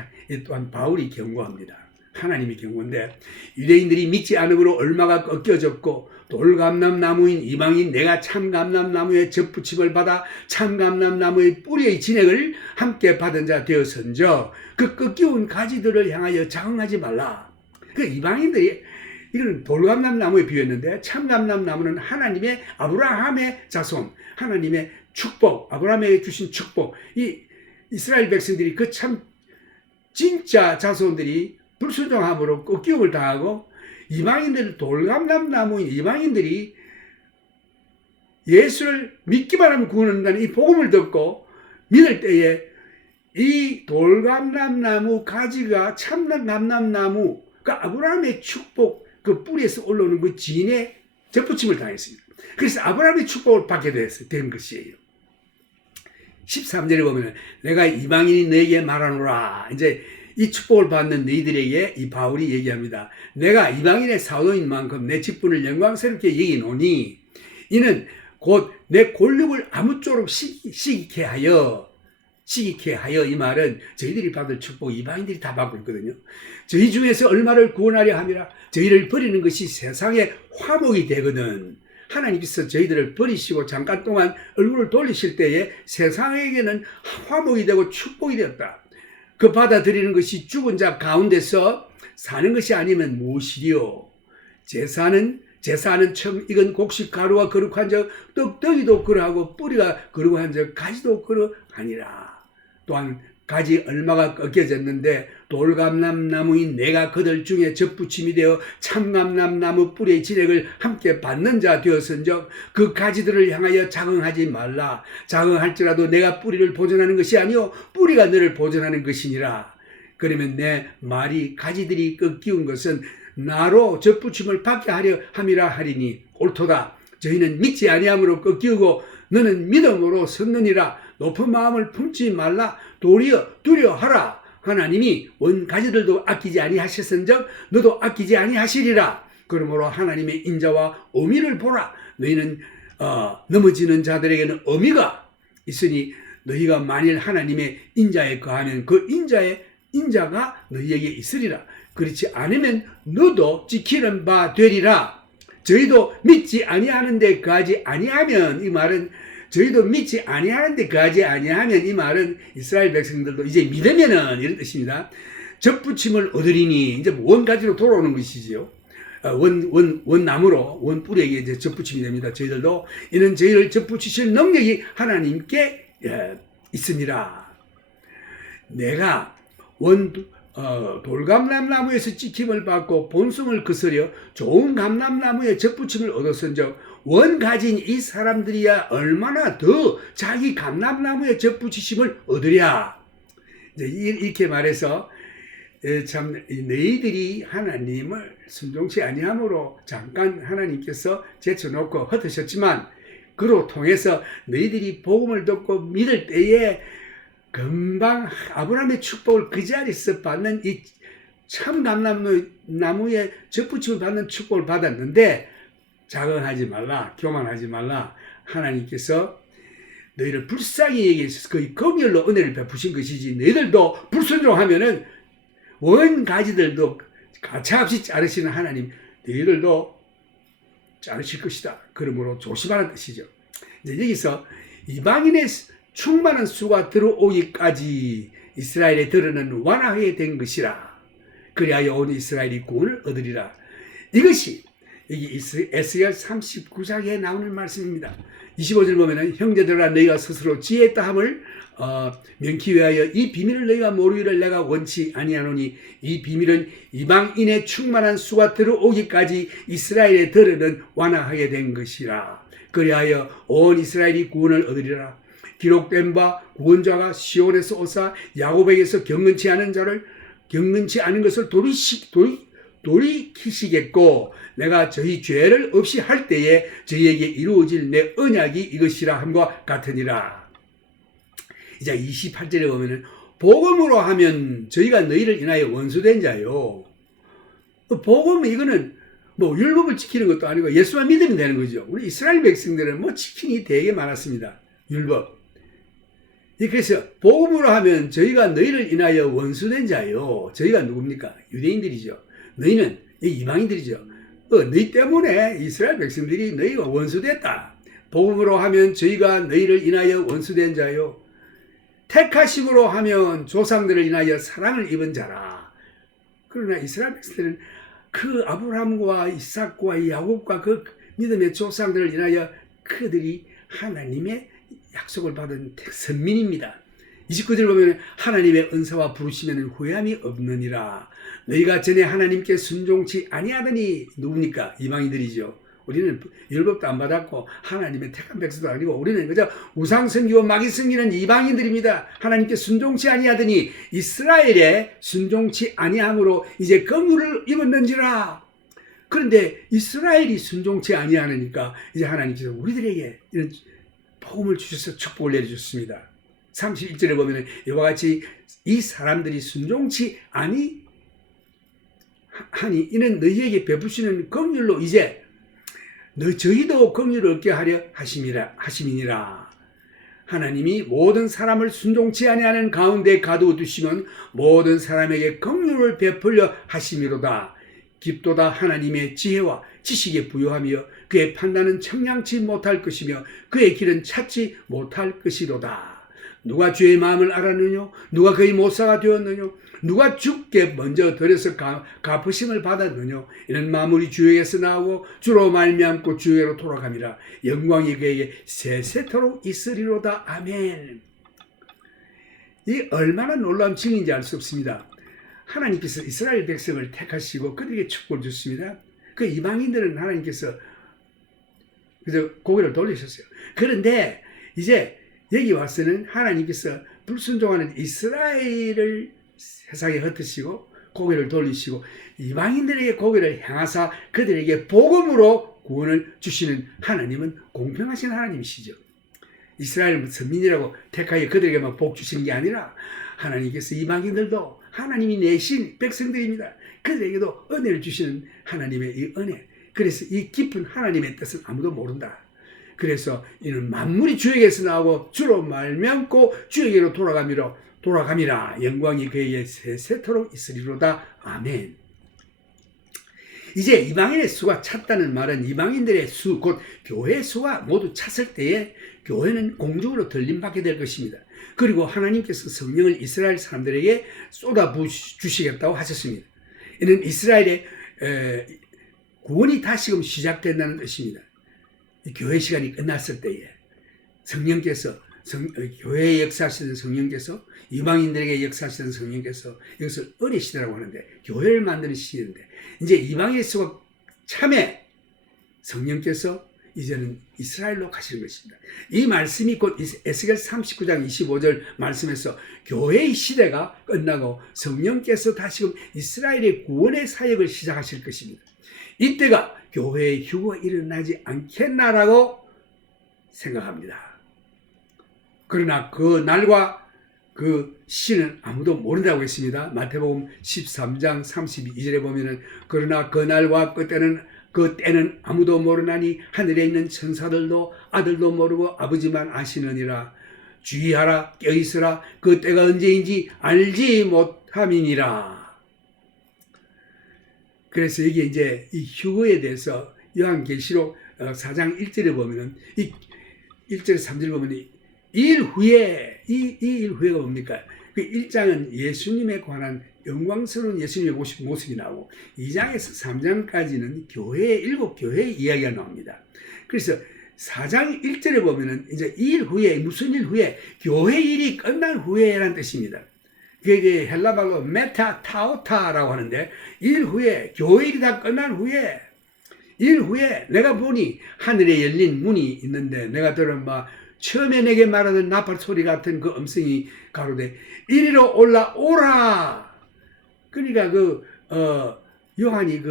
또한 바울이 경고합니다. 하나님이 경고인데 유대인들이 믿지 않음으로 얼마가 꺾여졌고 돌감람나무인 이방인 내가 참감람나무의 접붙임을 받아 참감람나무의 뿌리의 진액을 함께 받은 자 되어선저 그 꺾여온 가지들을 향하여 자응하지 말라. 그 이방인들이 이건 돌감람나무에 비유했는데 참감람나무는 하나님의 아브라함의 자손, 하나님의 축복, 아브라함에게 주신 축복. 이 이스라엘 백성들이 그 참 진짜 자손들이 불순종함으로 꺾임을 당하고 이방인들 돌감람나무인 이방인들이 예수를 믿기만 하면 구원한다는 이 복음을 듣고 믿을 때에 이 돌감람나무 가지가 참감람나무 그 아브라함의 축복 그 뿌리에서 올라오는 그 진의 접붙임을 당했습니다. 그래서 아브라함의 축복을 받게 된 것이에요. 13절에 보면 내가 이방인이 너에게 말하노라. 이제 이 축복을 받는 너희들에게 이 바울이 얘기합니다. 내가 이방인의 사도인 만큼 내 직분을 영광스럽게 여기노니 이는 곧 내 골육을 아무쪼록 시기케 하여 이 말은 저희들이 받을 축복 이방인들이 다 받고 있거든요. 저희 중에서 얼마를 구원하려 함이라. 저희를 버리는 것이 세상의 화목이 되거든. 하나님께서 저희들을 버리시고 잠깐 동안 얼굴을 돌리실 때에 세상에게는 화목이 되고 축복이 되었다. 그 받아들이는 것이 죽은 자 가운데서 사는 것이 아니면 무엇이리요. 제사는 처음 익은 곡식 가루와 거룩한 적 떡더기도 그러하고 뿌리가 거룩한 적 가지도 그러하니라. 또한 가지 얼마가 꺾여졌는데 돌감람나무인 내가 그들 중에 접붙임이 되어 참감람나무 뿌리의 진액을 함께 받는 자 되었은즉 그 가지들을 향하여 자긍하지 말라. 자긍할지라도 내가 뿌리를 보존하는 것이 아니요 뿌리가 너를 보존하는 것이니라. 그러면 내 말이 가지들이 꺾이운 것은 나로 접붙임을 받게 하려 함이라 하리니 옳도다. 저희는 믿지 아니함으로 꺾이고 너는 믿음으로 섰느니라. 높은 마음을 품지 말라. 도리어 두려워하라. 하나님이 원 가지들도 아끼지 아니하셨은즉 너도 아끼지 아니하시리라. 그러므로 하나님의 인자와 어미를 보라. 너희는 넘어지는 자들에게는 어미가 있으니 너희가 만일 하나님의 인자에 거하면 그 인자가 너희에게 있으리라. 그렇지 않으면 너도 지키는 바 되리라. 저희도 믿지 아니하는데 거하지 아니하면 이 말은 저희도 믿지 아니하는데 거하지 아니하면 이 말은 이스라엘 백성들도 이제 믿으면은 이런 뜻입니다. 접붙임을 얻으리니 이제 원가지로 돌아오는 것이지요. 원나무로 원 뿌리에게 이제 접붙임이 됩니다. 저희들도 이는 저희를 접붙이실 능력이 하나님께 있으니라. 내가 돌감람나무에서 찍힘을 받고 본성을 거스려 좋은 감람나무에 접붙임을 얻었은즉 원 가진 이 사람들이야 얼마나 더 자기 감람나무에 접붙이심을 얻으랴. 이제 이렇게 말해서 참 너희들이 하나님을 순종치 아니함으로 잠깐 하나님께서 제쳐놓고 흩으셨지만 그로 통해서 너희들이 복음을 듣고 믿을 때에 금방 아브라함의 축복을 그 자리에서 받는 이 참 감람나무에 접붙임을 받는 축복을 받았는데 자긍하지 말라, 교만하지 말라. 하나님께서 너희를 불쌍히 여기셔서 거의 긍휼로 은혜를 베푸신 것이지 너희들도 불순종하면은 원 가지들도 가차없이 자르시는 하나님 너희들도 자르실 것이다. 그러므로 조심하는 뜻이죠. 이제 여기서 이방인의 충만한 수가 들어오기까지 이스라엘의 들어는 완화하게 된 것이라. 그리하여 온 이스라엘이 구원을 얻으리라. 이것이 여기 에스겔 39장에 나오는 말씀입니다. 25절 보면은 형제들아 너희가 스스로 지혜있다 함을 명키 위하여 이 비밀을 너희가 모르기를 내가 원치 아니하노니 이 비밀은 이방인의 충만한 수가 들어오기까지 이스라엘의 들어는 완화하게 된 것이라. 그리하여 온 이스라엘이 구원을 얻으리라. 기록된 바 구원자가 시온에서 오사 야곱에게서 경건치 않은 것을 돌이키시겠고 내가 저희 죄를 없이 할 때에 저희에게 이루어질 내 언약이 이것이라 함과 같으니라. 이제 28절에 보면은 복음으로 하면 저희가 너희를 인하여 원수된 자요. 복음 이거는 뭐 율법을 지키는 것도 아니고 예수만 믿으면 되는 거죠. 우리 이스라엘 백성들은 뭐 지키는 게 되게 많았습니다. 율법. 그래서 복음으로 하면 저희가 너희를 인하여 원수된 자요. 저희가 누굽니까? 유대인들이죠. 너희는 이방인들이죠. 너희 때문에 이스라엘 백성들이 너희가 원수됐다. 복음으로 하면 저희가 너희를 인하여 원수된 자요. 택하심으로 하면 조상들을 인하여 사랑을 입은 자라. 그러나 이스라엘 백성들은 그 아브라함과 이삭과 야곱과 그 믿음의 조상들을 인하여 그들이 하나님의 약속을 받은 선민입니다. 29절 보면 하나님의 은사와 부르시면 후회함이 없느니라. 너희가 전에 하나님께 순종치 아니하더니 누굽니까? 이방인들이죠. 우리는 율법도 안 받았고 하나님의 택한 백성도 아니고 우리는 그저 우상 섬기고 마귀 섬기는 이방인들입니다. 하나님께 순종치 아니하더니 이스라엘에 순종치 아니함으로 이제 긍휼을 입었는지라. 그런데 이스라엘이 순종치 아니하니까 이제 하나님께서 우리들에게 이런 복음을 주셔서 축복을 내려주셨습니다. 31절에 보면 이와 같이 이 사람들이 순종치 아니하니 이는 너희에게 베푸시는 긍휼로 이제 저희도 긍휼을 얻게 하려 하심이니라. 하나님이 모든 사람을 순종치 아니하는 가운데 가두어두시면 모든 사람에게 긍휼을 베풀려 하심이로다. 깊도다 하나님의 지혜와 지식에 부요하며 그의 판단은 청량치 못할 것이며 그의 길은 찾지 못할 것이로다. 누가 주의 마음을 알았느냐? 누가 그의 모사가 되었느냐? 누가 주께 먼저 들여서 갚으심을 받았느냐? 이는 만물이 주에게서 나오고 주로 말미암고 주에게로 돌아감이라. 영광이 그에게 세세토록 있으리로다. 아멘. 이 얼마나 놀라운 증인지 알 수 없습니다. 하나님께서 이스라엘 백성을 택하시고 그들에게 축복을 줬습니다. 그 이방인들은 하나님께서 그래서 고개를 돌리셨어요. 그런데 이제 여기 와서는 하나님께서 불순종하는 이스라엘을 세상에 흩으시고 고개를 돌리시고 이방인들에게 고개를 향하사 그들에게 복음으로 구원을 주시는 하나님은 공평하신 하나님이시죠. 이스라엘 선민이라고 택하여 그들에게만 복 주시는 게 아니라 하나님께서 이방인들도 하나님이 내신 백성들입니다. 그들에게도 은혜를 주시는 하나님의 이 은혜. 그래서 이 깊은 하나님의 뜻은 아무도 모른다. 그래서 이는 만물이 주에게서 나오고 주로 말미암고 주에게로 돌아감이라. 영광이 그에게 세세토록 있으리로다. 아멘. 이제 이방인의 수가 찼다는 말은 이방인들의 수, 곧 교회의 수가 모두 찼을 때에 교회는 공중으로 들림받게 될 것입니다. 그리고 하나님께서 성령을 이스라엘 사람들에게 쏟아부으시겠다고 하셨습니다. 이는 이스라엘의 구원이 다시금 시작된다는 뜻입니다. 교회 시간이 끝났을 때에 성령께서 교회에 역사하시는 성령께서 이방인들에게 역사하시는 성령께서 이것을 은혜 시대라고 하는데 교회를 만드는 시대인데 이제 이방의 수가 참에 성령께서 이제는 이스라엘로 가시는 것입니다. 이 말씀이 곧 에스겔 39장 25절 말씀에서 교회의 시대가 끝나고 성령께서 다시금 이스라엘의 구원의 사역을 시작하실 것입니다. 이때가 교회의 휴거가 일어나지 않겠나라고 생각합니다. 그러나 그 날과 그 시는 아무도 모른다고 했습니다. 마태복음 13장 32절에 보면은 그러나 그 날과 그 때는 아무도 모르나니 하늘에 있는 천사들도 아들도 모르고 아버지만 아시느니라. 주의하라 껴있으라 그 때가 언제인지 알지 못함이니라. 그래서 이게 이제 이 휴거에 대해서 요한계시록 4장 1절에 보면은 이 1절 3절 보면 이 일 후에가 뭡니까? 그 1장은 예수님에 관한 영광스러운 예수님의 모습이 나오고 2장에서 3장까지는 일곱 교회의 이야기가 나옵니다. 그래서 4장 1절에 보면은 이제 이 일 후에 무슨 일 후에 교회 일이 끝난 후에라는 뜻입니다. 그게 헬라말로 메타타오타라고 하는데 일 후에 교회 일이 다 끝난 후에 일 후에 내가 보니 하늘에 열린 문이 있는데 내가 들은 처음에 내게 말하던 나팔 소리 같은 그 음성이 가로되 이리로 올라오라. 그러니까 요한이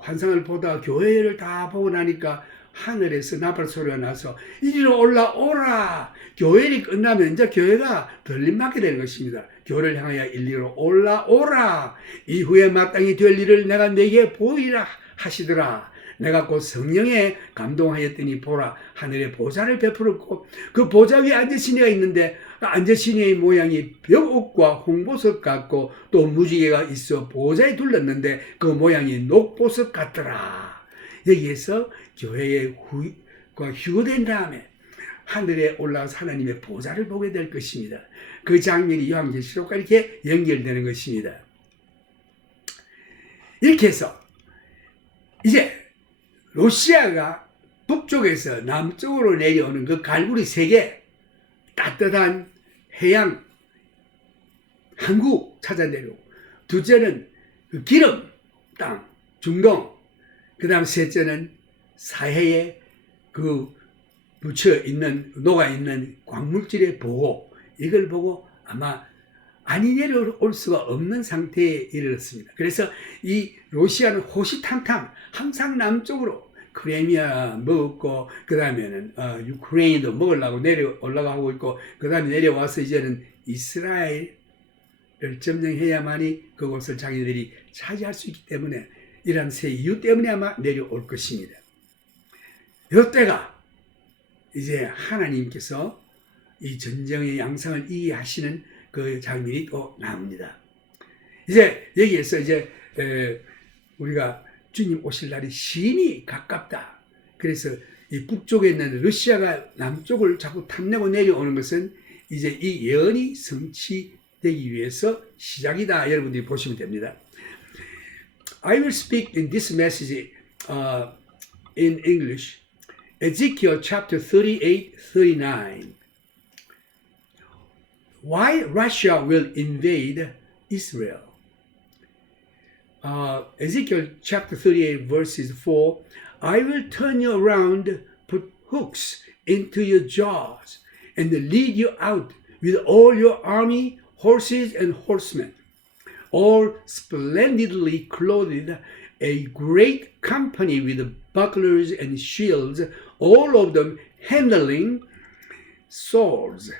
환상을 보다 교회를 다 보고 나니까 하늘에서 나팔 소리가 나서 이리로 올라오라. 교회일이 끝나면 이제 교회가 들림받게 되는 것입니다. 교회를 향하여 이리로 올라오라. 이후에 마땅히 될 일을 내가 내게 보이라 하시더라. 내가 곧 성령에 감동하였더니 보라 하늘에 보좌를 베풀었고 그 보좌 위에 앉으신 이가 있는데 앉으신 이의 모양이 벽옥과 홍보석 같고 또 무지개가 있어 보좌에 둘렀는데 그 모양이 녹보석 같더라. 여기에서 교회의 휴거된 다음에 하늘에 올라가서 하나님의 보좌를 보게 될 것입니다. 그 장면이 요한계시록과 이렇게 연결되는 것입니다. 이렇게 해서 이제 러시아가 북쪽에서 남쪽으로 내려오는 그 갈고리 세계 따뜻한 해양 항구 찾아내려고 둘째는 그 기름 땅 중동 그 다음 셋째는 사해에 녹아있는 광물질의 보호 이걸 보고 아마 안이 내려올 수가 없는 상태에 이르렀습니다. 그래서 이 러시아는 호시탐탐 항상 남쪽으로 크리미아 먹었고 그 다음에는 유크레인도 먹으려고 올라가고 있고 그 다음에 내려와서 이제는 이스라엘을 점령해야만이 그곳을 자기들이 차지할 수 있기 때문에 이러한 세 이유 때문에 아마 내려올 것입니다. 이때가 이제 하나님께서 이 전쟁의 양상을 이해하시는 그 장면이 또 나옵니다. 이제 여기에서 이제 우리가 주님 오실 날이 심히 가깝다. 그래서 이 북쪽에 있는 러시아가 남쪽을 자꾸 탐내고 내려오는 것은 이제 이 예언이 성취되기 위해서 시작이다. 여러분들이 보시면 됩니다. I will speak in this message in English. Ezekiel chapter 38, 39. Why Russia will invade Israel? Ezekiel chapter 38 verses 4, I will turn you around, put hooks into your jaws, and lead you out with all your army, horses and horsemen, all splendidly clothed, a great company with bucklers and shields, all of them handling swords.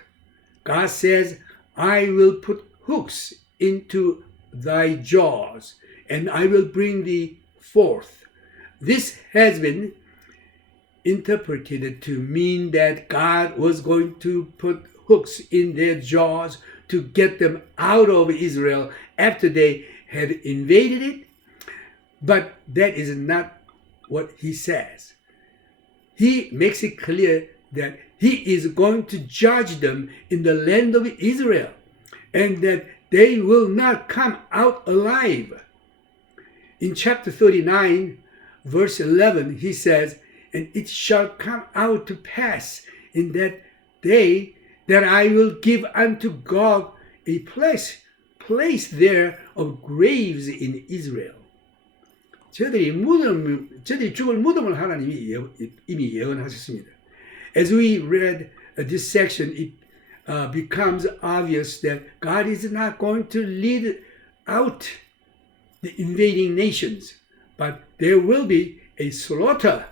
God says, I will put hooks into thy jaws, and I will bring thee forth. This has been interpreted to mean that God was going to put hooks in their jaws to get them out of Israel after they had invaded it. But that is not what he says. He makes it clear that he is going to judge them in the land of Israel, and that they will not come out alive. In chapter 39, verse 11, he says, and it shall come out to pass in that day that I will give unto Gog a place there of graves in Israel. 저들이 죽을 무덤을 하나님이 이미 예언하셨습니다. As we read this section, it becomes obvious that God is not going to lead out the invading nations, but there will be a slaughter,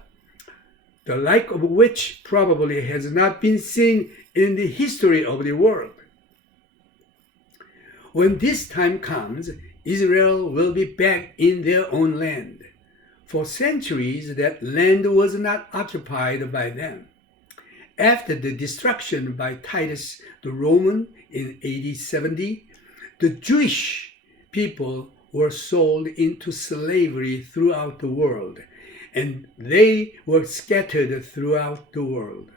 the like of which probably has not been seen in the history of the world. When this time comes, Israel will be back in their own land. For centuries, that land was not occupied by them. After the destruction by Titus the Roman in AD 70, the Jewish people were sold into slavery throughout the world, and they were scattered throughout the world.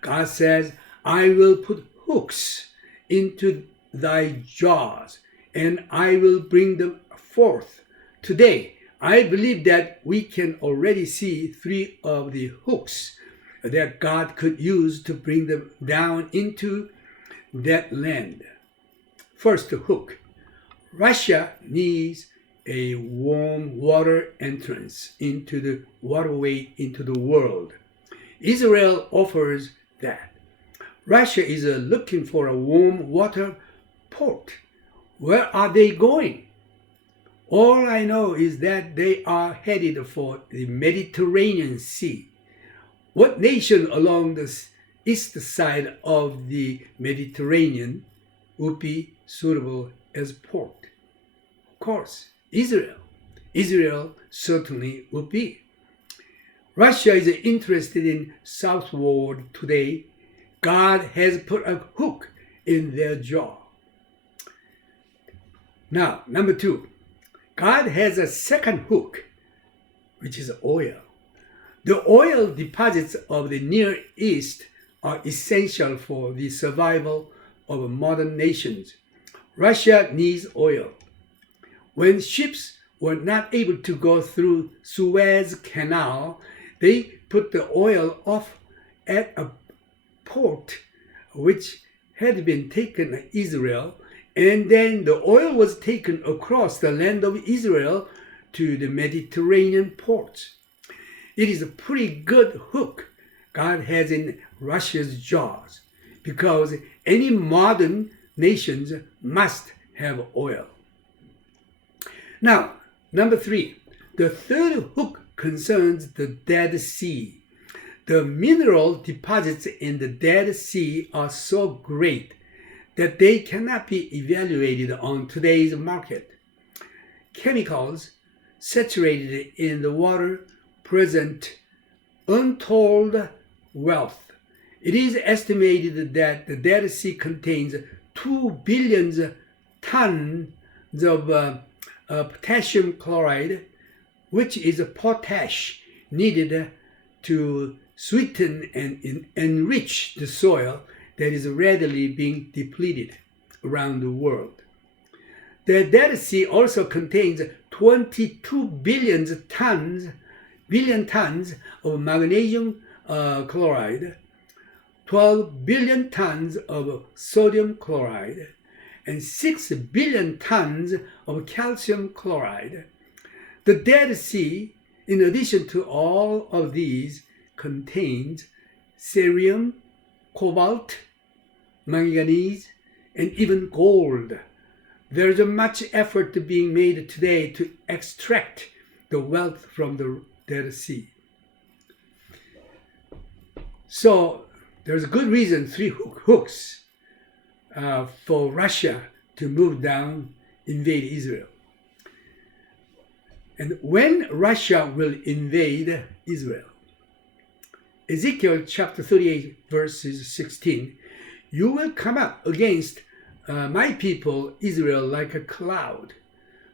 God says, I will put hooks into thy jaws, and I will bring them forth. Today, I believe that we can already see 3 of the hooks that God could use to bring them down into that land. First hook. Russia needs a warm water entrance into the waterway into the world. Israel offers that. Russia is looking for a warm water port. Where are they going? All I know is that they are headed for the Mediterranean Sea. What nation along the east side of the Mediterranean would be suitable as port? Of course, Israel. Israel certainly would be. Russia is interested in southward today. God has put a hook in their jaw. Now, number 2, God has a second hook, which is oil. The oil deposits of the Near East are essential for the survival of modern nations. Russia needs oil. When ships were not able to go through Suez Canal, they put the oil off at a port which had been taken to Israel, and then the oil was taken across the land of Israel to the Mediterranean ports. It is a pretty good hook God has in Russia's jaws, because any modern nations must have oil. Now, Number 3, the third hook concerns the Dead Sea. The mineral deposits in the Dead Sea are so great that they cannot be evaluated on today's market. Chemicals saturated in the water present untold wealth. It is estimated that the Dead Sea contains 2 billion tons of potassium chloride, which is a potash needed to sweeten and enrich the soil that is readily being depleted around the world. The Dead Sea also contains 22 billion tons of magnesium chloride, 12 billion tons of sodium chloride, and 6 billion tons of calcium chloride. The Dead Sea, in addition to all of these, contains cerium, cobalt, manganese, and even gold. There is much effort being made today to extract the wealth from the Dead Sea. So there's a good reason, 3 hooks for Russia to move down, invade Israel. And when Russia will invade Israel, Ezekiel chapter 38 verses 16, you will come up against my people Israel like a cloud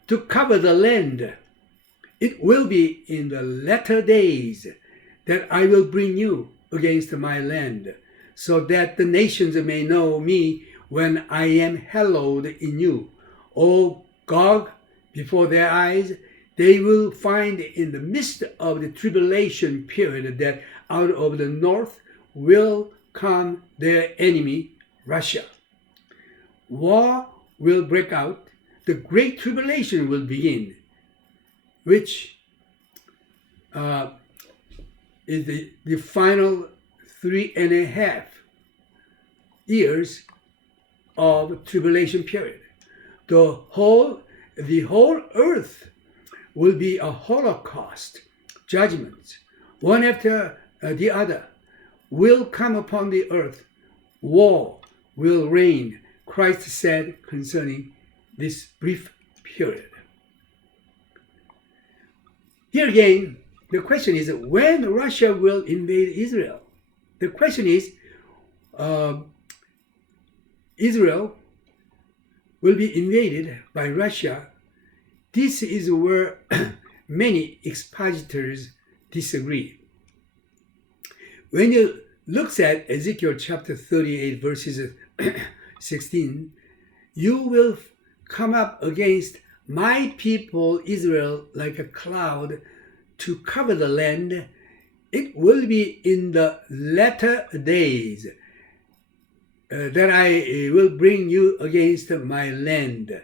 to cover the land. It will be in the latter days that I will bring you against my land, so that the nations may know me when I am hallowed in you. O Gog, before their eyes, they will find in the midst of the tribulation period that out of the north will come their enemy, Russia. War will break out. The great tribulation will begin, which is the final 3.5 years of tribulation period. The whole earth will be a Holocaust. Judgments, one after the other, will come upon the earth. War will reign, Christ said concerning this brief period. Here again, the question is when Russia will invade Israel. The question is, Israel will be invaded by Russia. This is where many expositors disagree. When you look at Ezekiel chapter 38 verses 16, you will come up against my people Israel like a cloud to cover the land. It will be in the latter days that I will bring you against my land.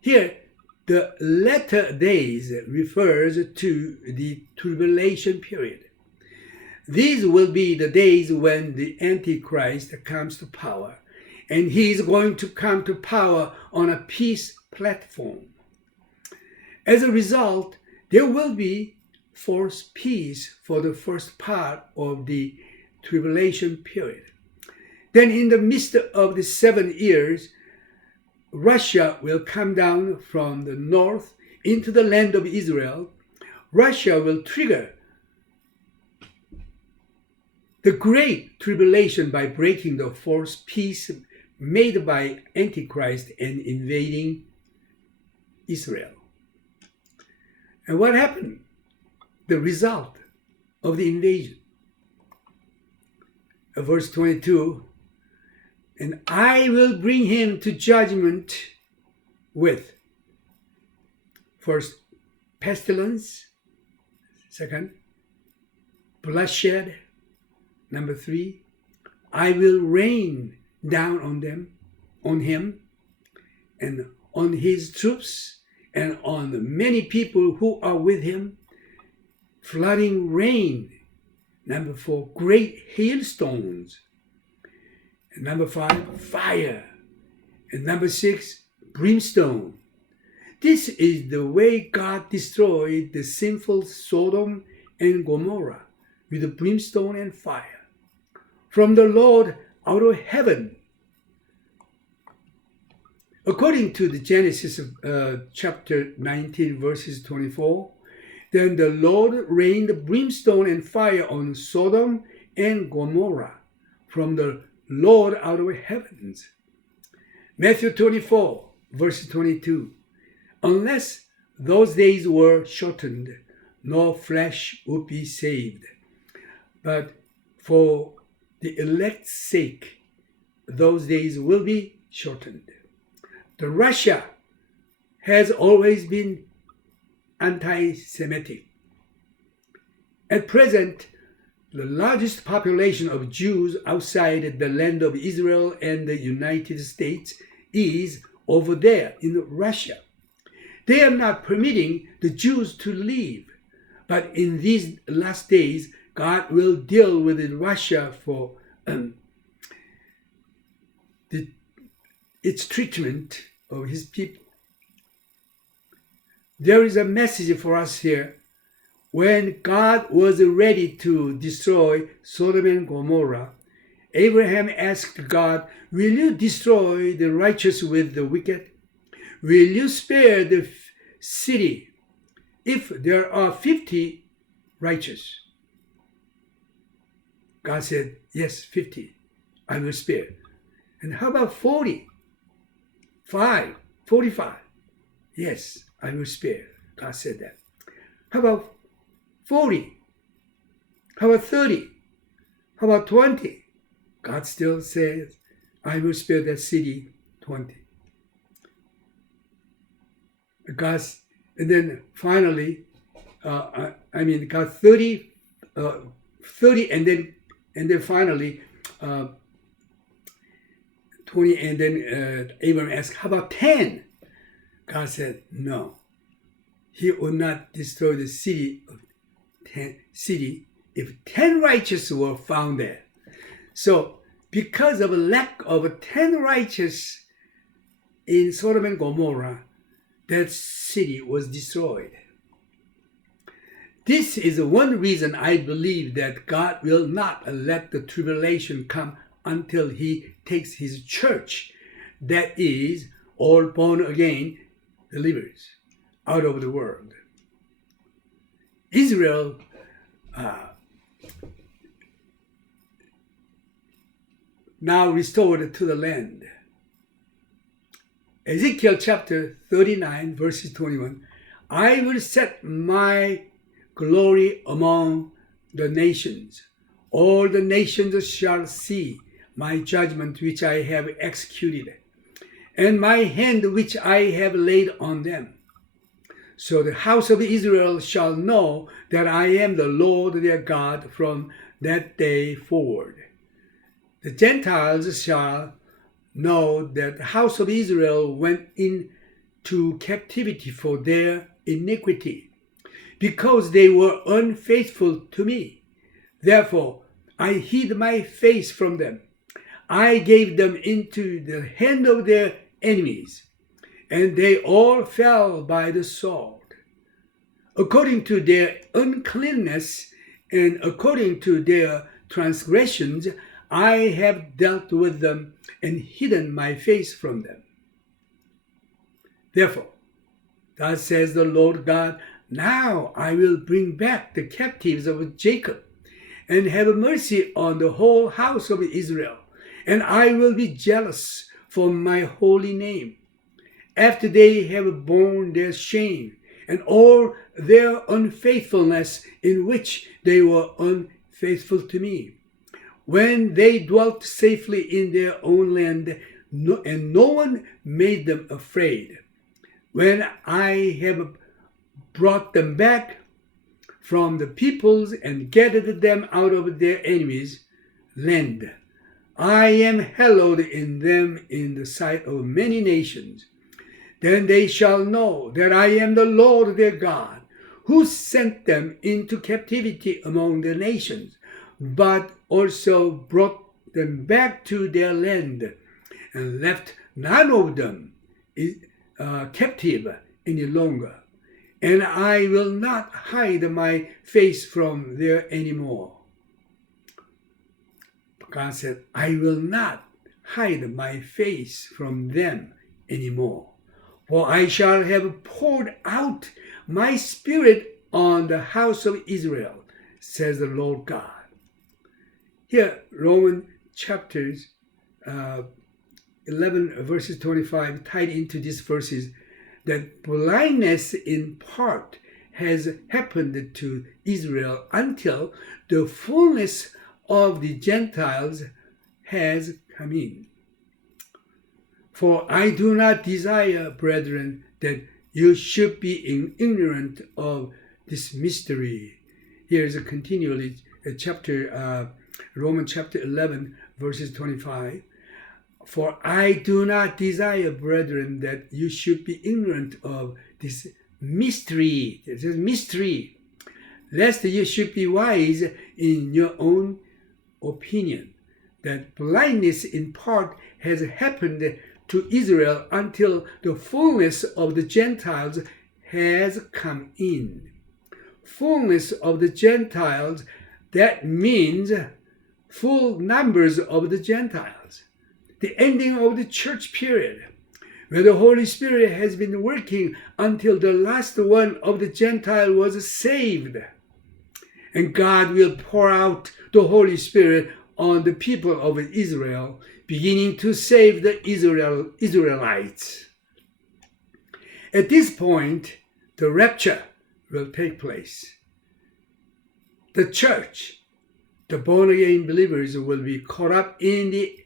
Here, the latter days refers to the tribulation period. These will be the days when the Antichrist comes to power, and he is going to come to power on a peace platform. As a result, there will be forced peace for the first part of the tribulation period. Then in the midst of the 7 years, Russia will come down from the north into the land of Israel. Russia will trigger the great tribulation by breaking the forced peace made by Antichrist and invading Israel. And what happened? The result of the invasion. Verse 22, and I will bring him to judgment with, first, pestilence, second, bloodshed, number 3, I will rain down on him, and on his troops, and on the many people who are with him, flooding rain. Number 4, great hailstones. And number 5, fire. And number 6, brimstone. This is the way God destroyed the sinful Sodom and Gomorrah with brimstone and fire from the Lord out of heaven. According to the Genesis chapter 19 verses 24, then the Lord rained brimstone and fire on Sodom and Gomorrah from the Lord out of heavens. Matthew 24 verse 22, unless those days were shortened, no flesh would be saved. But for the elect's sake, those days will be shortened. The Russia has always been anti-Semitic. At present, the largest population of Jews outside the land of Israel and the United States is over there in Russia. They are not permitting the Jews to leave, but in these last days, God will deal with Russia for its treatment of his people. There is a message for us here. When God was ready to destroy Sodom and Gomorrah, Abraham asked God, will you destroy the righteous with the wicked? Will you spare the city if there are 50 righteous? God said, yes, 50, I will spare. And how about 40? 45? Yes, I will spare. God said that. How about 40? How about 30? How about 20? God still says, I will spare that city 20. And then finally, God 30, and then finally 20, and then Abraham asked, how about 10? God said, no. He would not destroy the city if 10 righteous were found there. So, because of a lack of 10 righteous in Sodom and Gomorrah, that city was destroyed. This is one reason I believe that God will not let the tribulation come until he takes his church, that is, all born again believers, out of the world. Israel now restored to the land. Ezekiel chapter 39 verses 21, I will set my glory among the nations. All the nations shall see my judgment which I have executed, and my hand which I have laid on them. So the house of Israel shall know that I am the Lord their God from that day forward. The Gentiles shall know that the house of Israel went into captivity for their iniquity, because they were unfaithful to me. Therefore, I hid my face from them. I gave them into the hand of their enemies, and they all fell by the sword. According to their uncleanness and according to their transgressions, I have dealt with them and hidden my face from them. Therefore, thus says the Lord God, now I will bring back the captives of Jacob and have mercy on the whole house of Israel, and I will be jealous for my holy name. After they have borne their shame and all their unfaithfulness in which they were unfaithful to me, when they dwelt safely in their own land, and no one made them afraid, when I have brought them back from the peoples and gathered them out of their enemies' land, I am hallowed in them in the sight of many nations. Then they shall know that I am the Lord their God, who sent them into captivity among the nations, but also brought them back to their land, and left none of them captive any longer, and I will not hide my face from there anymore. God said, I will not hide my face from them anymore, for I shall have poured out my spirit on the house of Israel, says the Lord God. Here, Romans chapters 11 verses 25 tied into these verses, that blindness in part has happened to Israel until the fullness of the Gentiles has come in. For I do not desire, brethren, that you should be ignorant of this mystery. Here's a continually Romans chapter 11 verses 25. For I do not desire, brethren, that you should be ignorant of this mystery. It says mystery, lest you should be wise in your own opinion, that blindness in part has happened to Israel until the fullness of the Gentiles has come in. Fullness of the Gentiles, that means full numbers of the Gentiles. The ending of the church period, where the Holy Spirit has been working until the last one of the Gentile was saved. And God will pour out the Holy Spirit on the people of Israel, beginning to save the Israelites. At this point, the rapture will take place. The church, the born-again believers, will be caught up into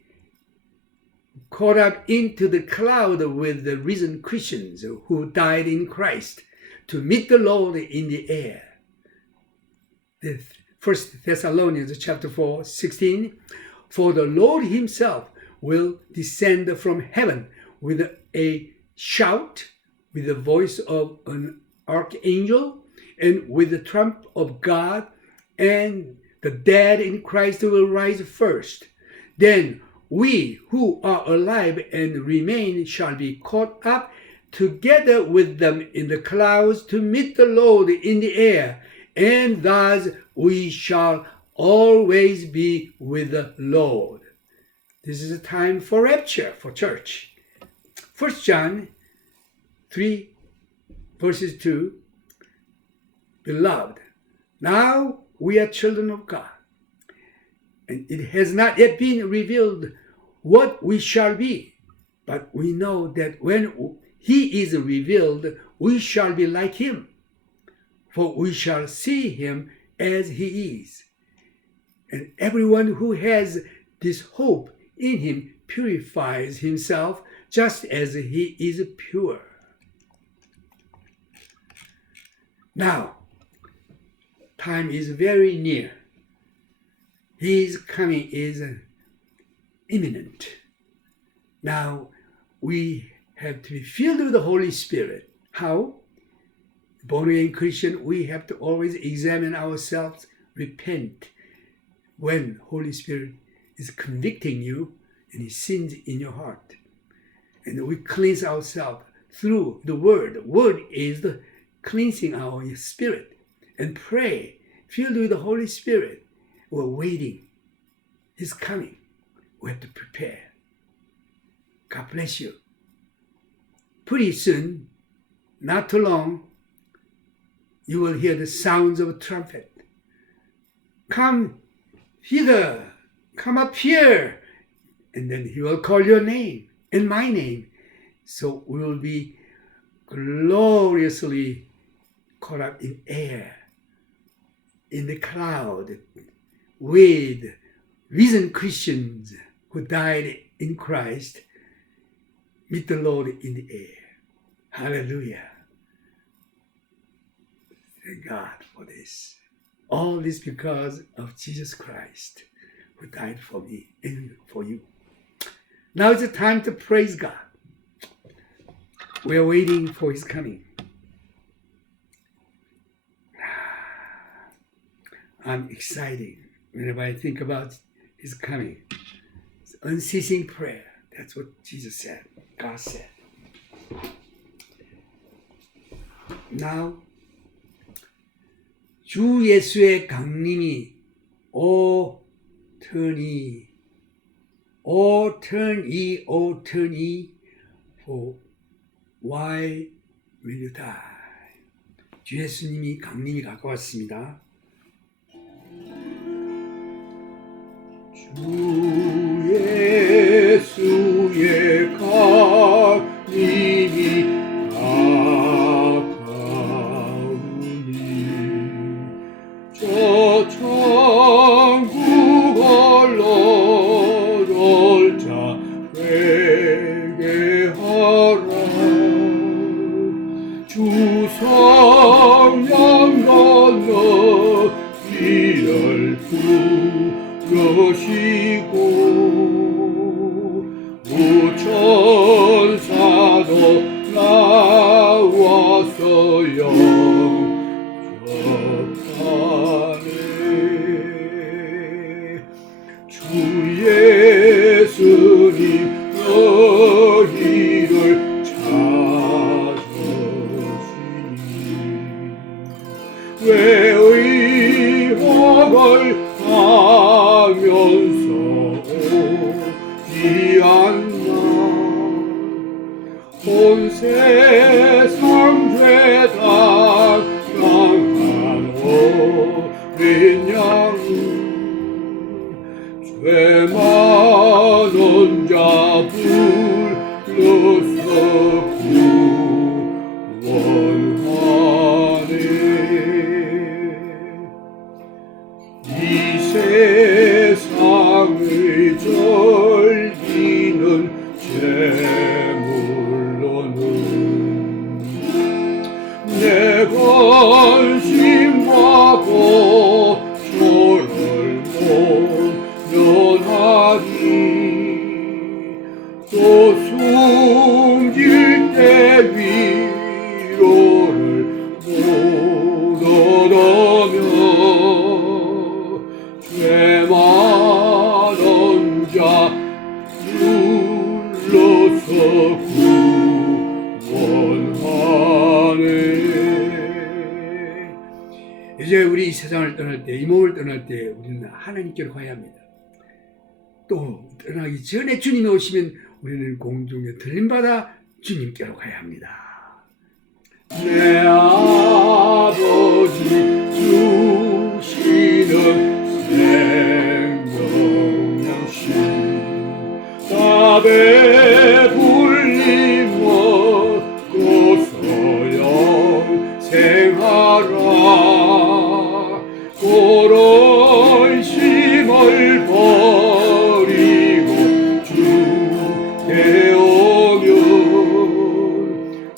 the cloud with the risen Christians who died in Christ to meet the Lord in the air. The 1 Thessalonians chapter 4, 16, for the Lord himself will descend from heaven with a shout, with the voice of an archangel, and with the trump of God, and the dead in Christ will rise first. Then we who are alive and remain shall be caught up together with them in the clouds to meet the Lord in the air, and thus we shall always be with the Lord. This is a time for rapture for church. 1 John 3 verses 2, Beloved, now we are children of God, and it has not yet been revealed what we shall be, but we know that when he is revealed, we shall be like him, for we shall see him as he is. And everyone who has this hope in him purifies himself just as he is pure. Now, time is very near. His coming is imminent. Now, we have to be filled with the Holy Spirit. How? Born-again Christian, we have to always examine ourselves, repent when Holy Spirit is convicting you and His sins in your heart. And we cleanse ourselves through the Word. The Word is the cleansing our spirit. And pray, filled with the Holy Spirit. We're waiting. He's coming. We have to prepare. God bless you. Pretty soon, not too long, you will hear the sounds of a trumpet. Come hither, come up here. And then he will call your name and my name. So we will be gloriously caught up in air, in the cloud, with risen Christians who died in Christ, meet the Lord in the air. Hallelujah. Thank God for this. All this because of Jesus Christ, who died for me and for you. Now is the time to praise God. We are waiting for His coming. I'm excited whenever I think about His coming. It's unceasing prayer. That's what Jesus said. God said. Now 주 예수의 강림이 오더니 for why will you die? 주 예수님이 강림이 가까웠습니다. 주 예수의 강림이 가까우니 저 천국 올라올 자 회개하라. 주 성령 건너 이를 부르시고 무천사도 나와서 영접하네. 주 예수님 너희를 찾으시니 왜 의혹을 하면서 오지 않나. 온 세상 죄다 당한 어린 양은 죄 많은 자 불러서 구원하네. 이 세상의 절기는 제물로는 내 관심과 고초를 못 면하리. 또 숨길 때 위로를 못 얻으며 죄 많은 자 불러서 구원하네. 이제 우리 이 세상을 떠날 때, 이 몸을 떠날 때 우리는 하나님께로 가야 합니다. 또 떠나기 전에 주님이 오시면 우리는 공중에 들림받아 주님께로 가야 합니다. 내 아버지 주시는 생명양식 밥에 불림 먹고서 영생하라. 그런 심을 버리고 주께 오면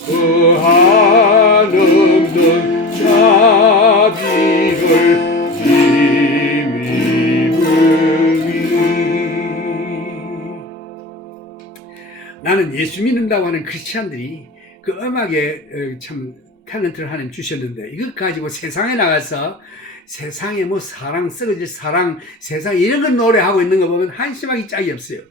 그 한없는 자비를 힘입으니. 나는 예수 믿는다고 하는 크리스찬들이 그 음악에 참 탤런트를 하나님 주셨는데 이것 가지고 세상에 나가서 세상에 뭐 사랑, 쓰러질 사랑, 세상 이런 걸 노래하고 있는 거 보면 한심하기 짝이 없어요.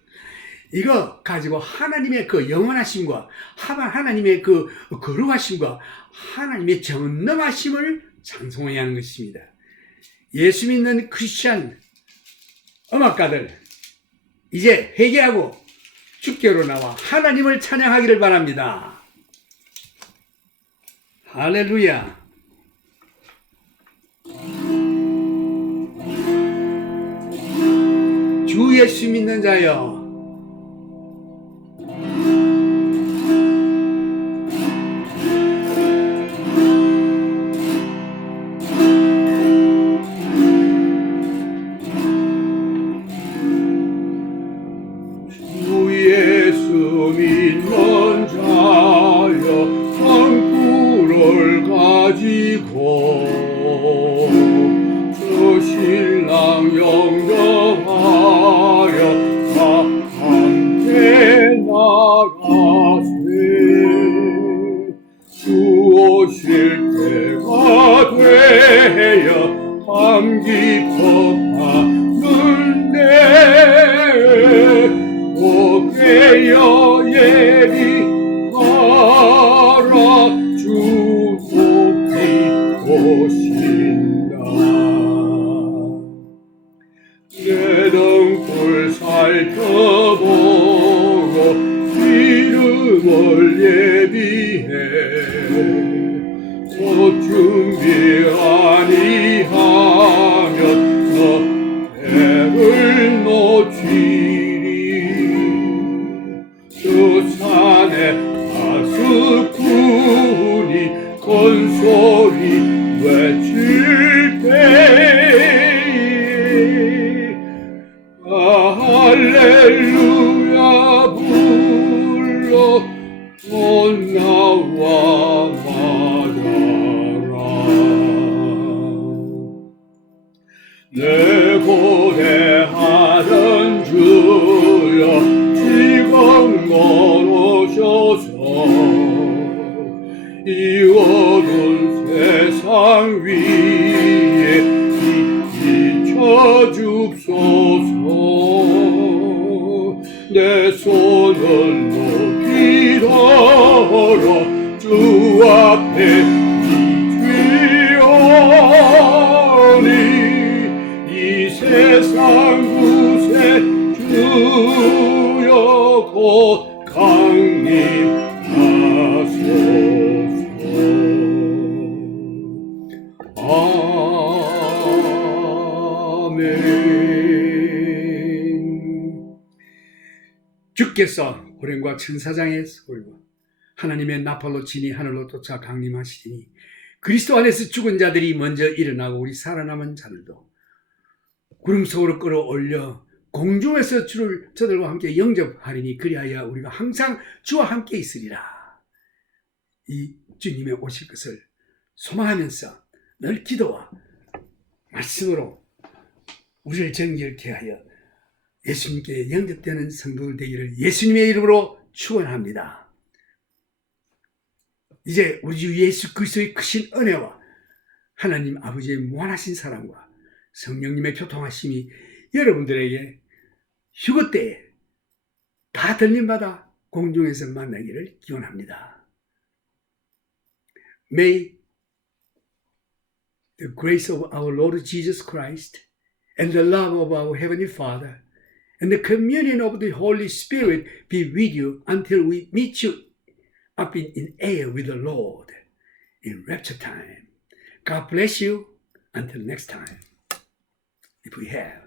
이거 가지고 하나님의 그 영원하심과 하나님의 그 거룩하심과 하나님의 전능하심을 찬송해야 하는 것입니다. 예수 믿는 크리스찬 음악가들 이제 회개하고 주께로 나와 하나님을 찬양하기를 바랍니다. 할렐루야. 주 예수 믿는 자여, 주 예수 믿는 자여 성부를 가지고 저 신랑 영접하여 함께 나가세. 주 오실 때가 되어 밤 깊어가는데 오게여 예비하라. 주 말씀을 예비해 곧 준비 아니하면 너 배를 놓치리 저 산에 파수꾼이 큰 소리 외칠 때에 할렐루야 불러 또 나와 맞아라 내 고대하던 주여 지금 멀어져서 이 어두운 세상 위에 비춰줍소서 내 손을 높이 들어 주 앞에 비추오니 이 세상 구세 주여 곧 강림하소서 아멘. 주께서 호련과 천사장의 소리와 하나님의 나팔로 진이 하늘로 쫓아 강림하시리니 그리스도 안에서 죽은 자들이 먼저 일어나고 우리 살아남은 자들도 구름 속으로 끌어올려 공중에서 주를 저들과 함께 영접하리니 그리하여 우리가 항상 주와 함께 있으리라. 이 주님의 오실 것을 소망하면서 늘 기도와 말씀으로 우리를 정결케 하여 예수님께 영접되는 성도들 되기를 예수님의 이름으로 축원합니다. 이제 우리 주 예수 그리스도의 크신 은혜와 하나님 아버지의 무한하신 사랑과 성령님의 교통하심이 여러분들에게 휴거 때에 다 들림받아 공중에서 만나기를 기원합니다. May the grace of our Lord Jesus Christ and the love of our Heavenly Father and the communion of the Holy Spirit be with you until we meet you up in air with the Lord in rapture time. God bless you until next time, if we have.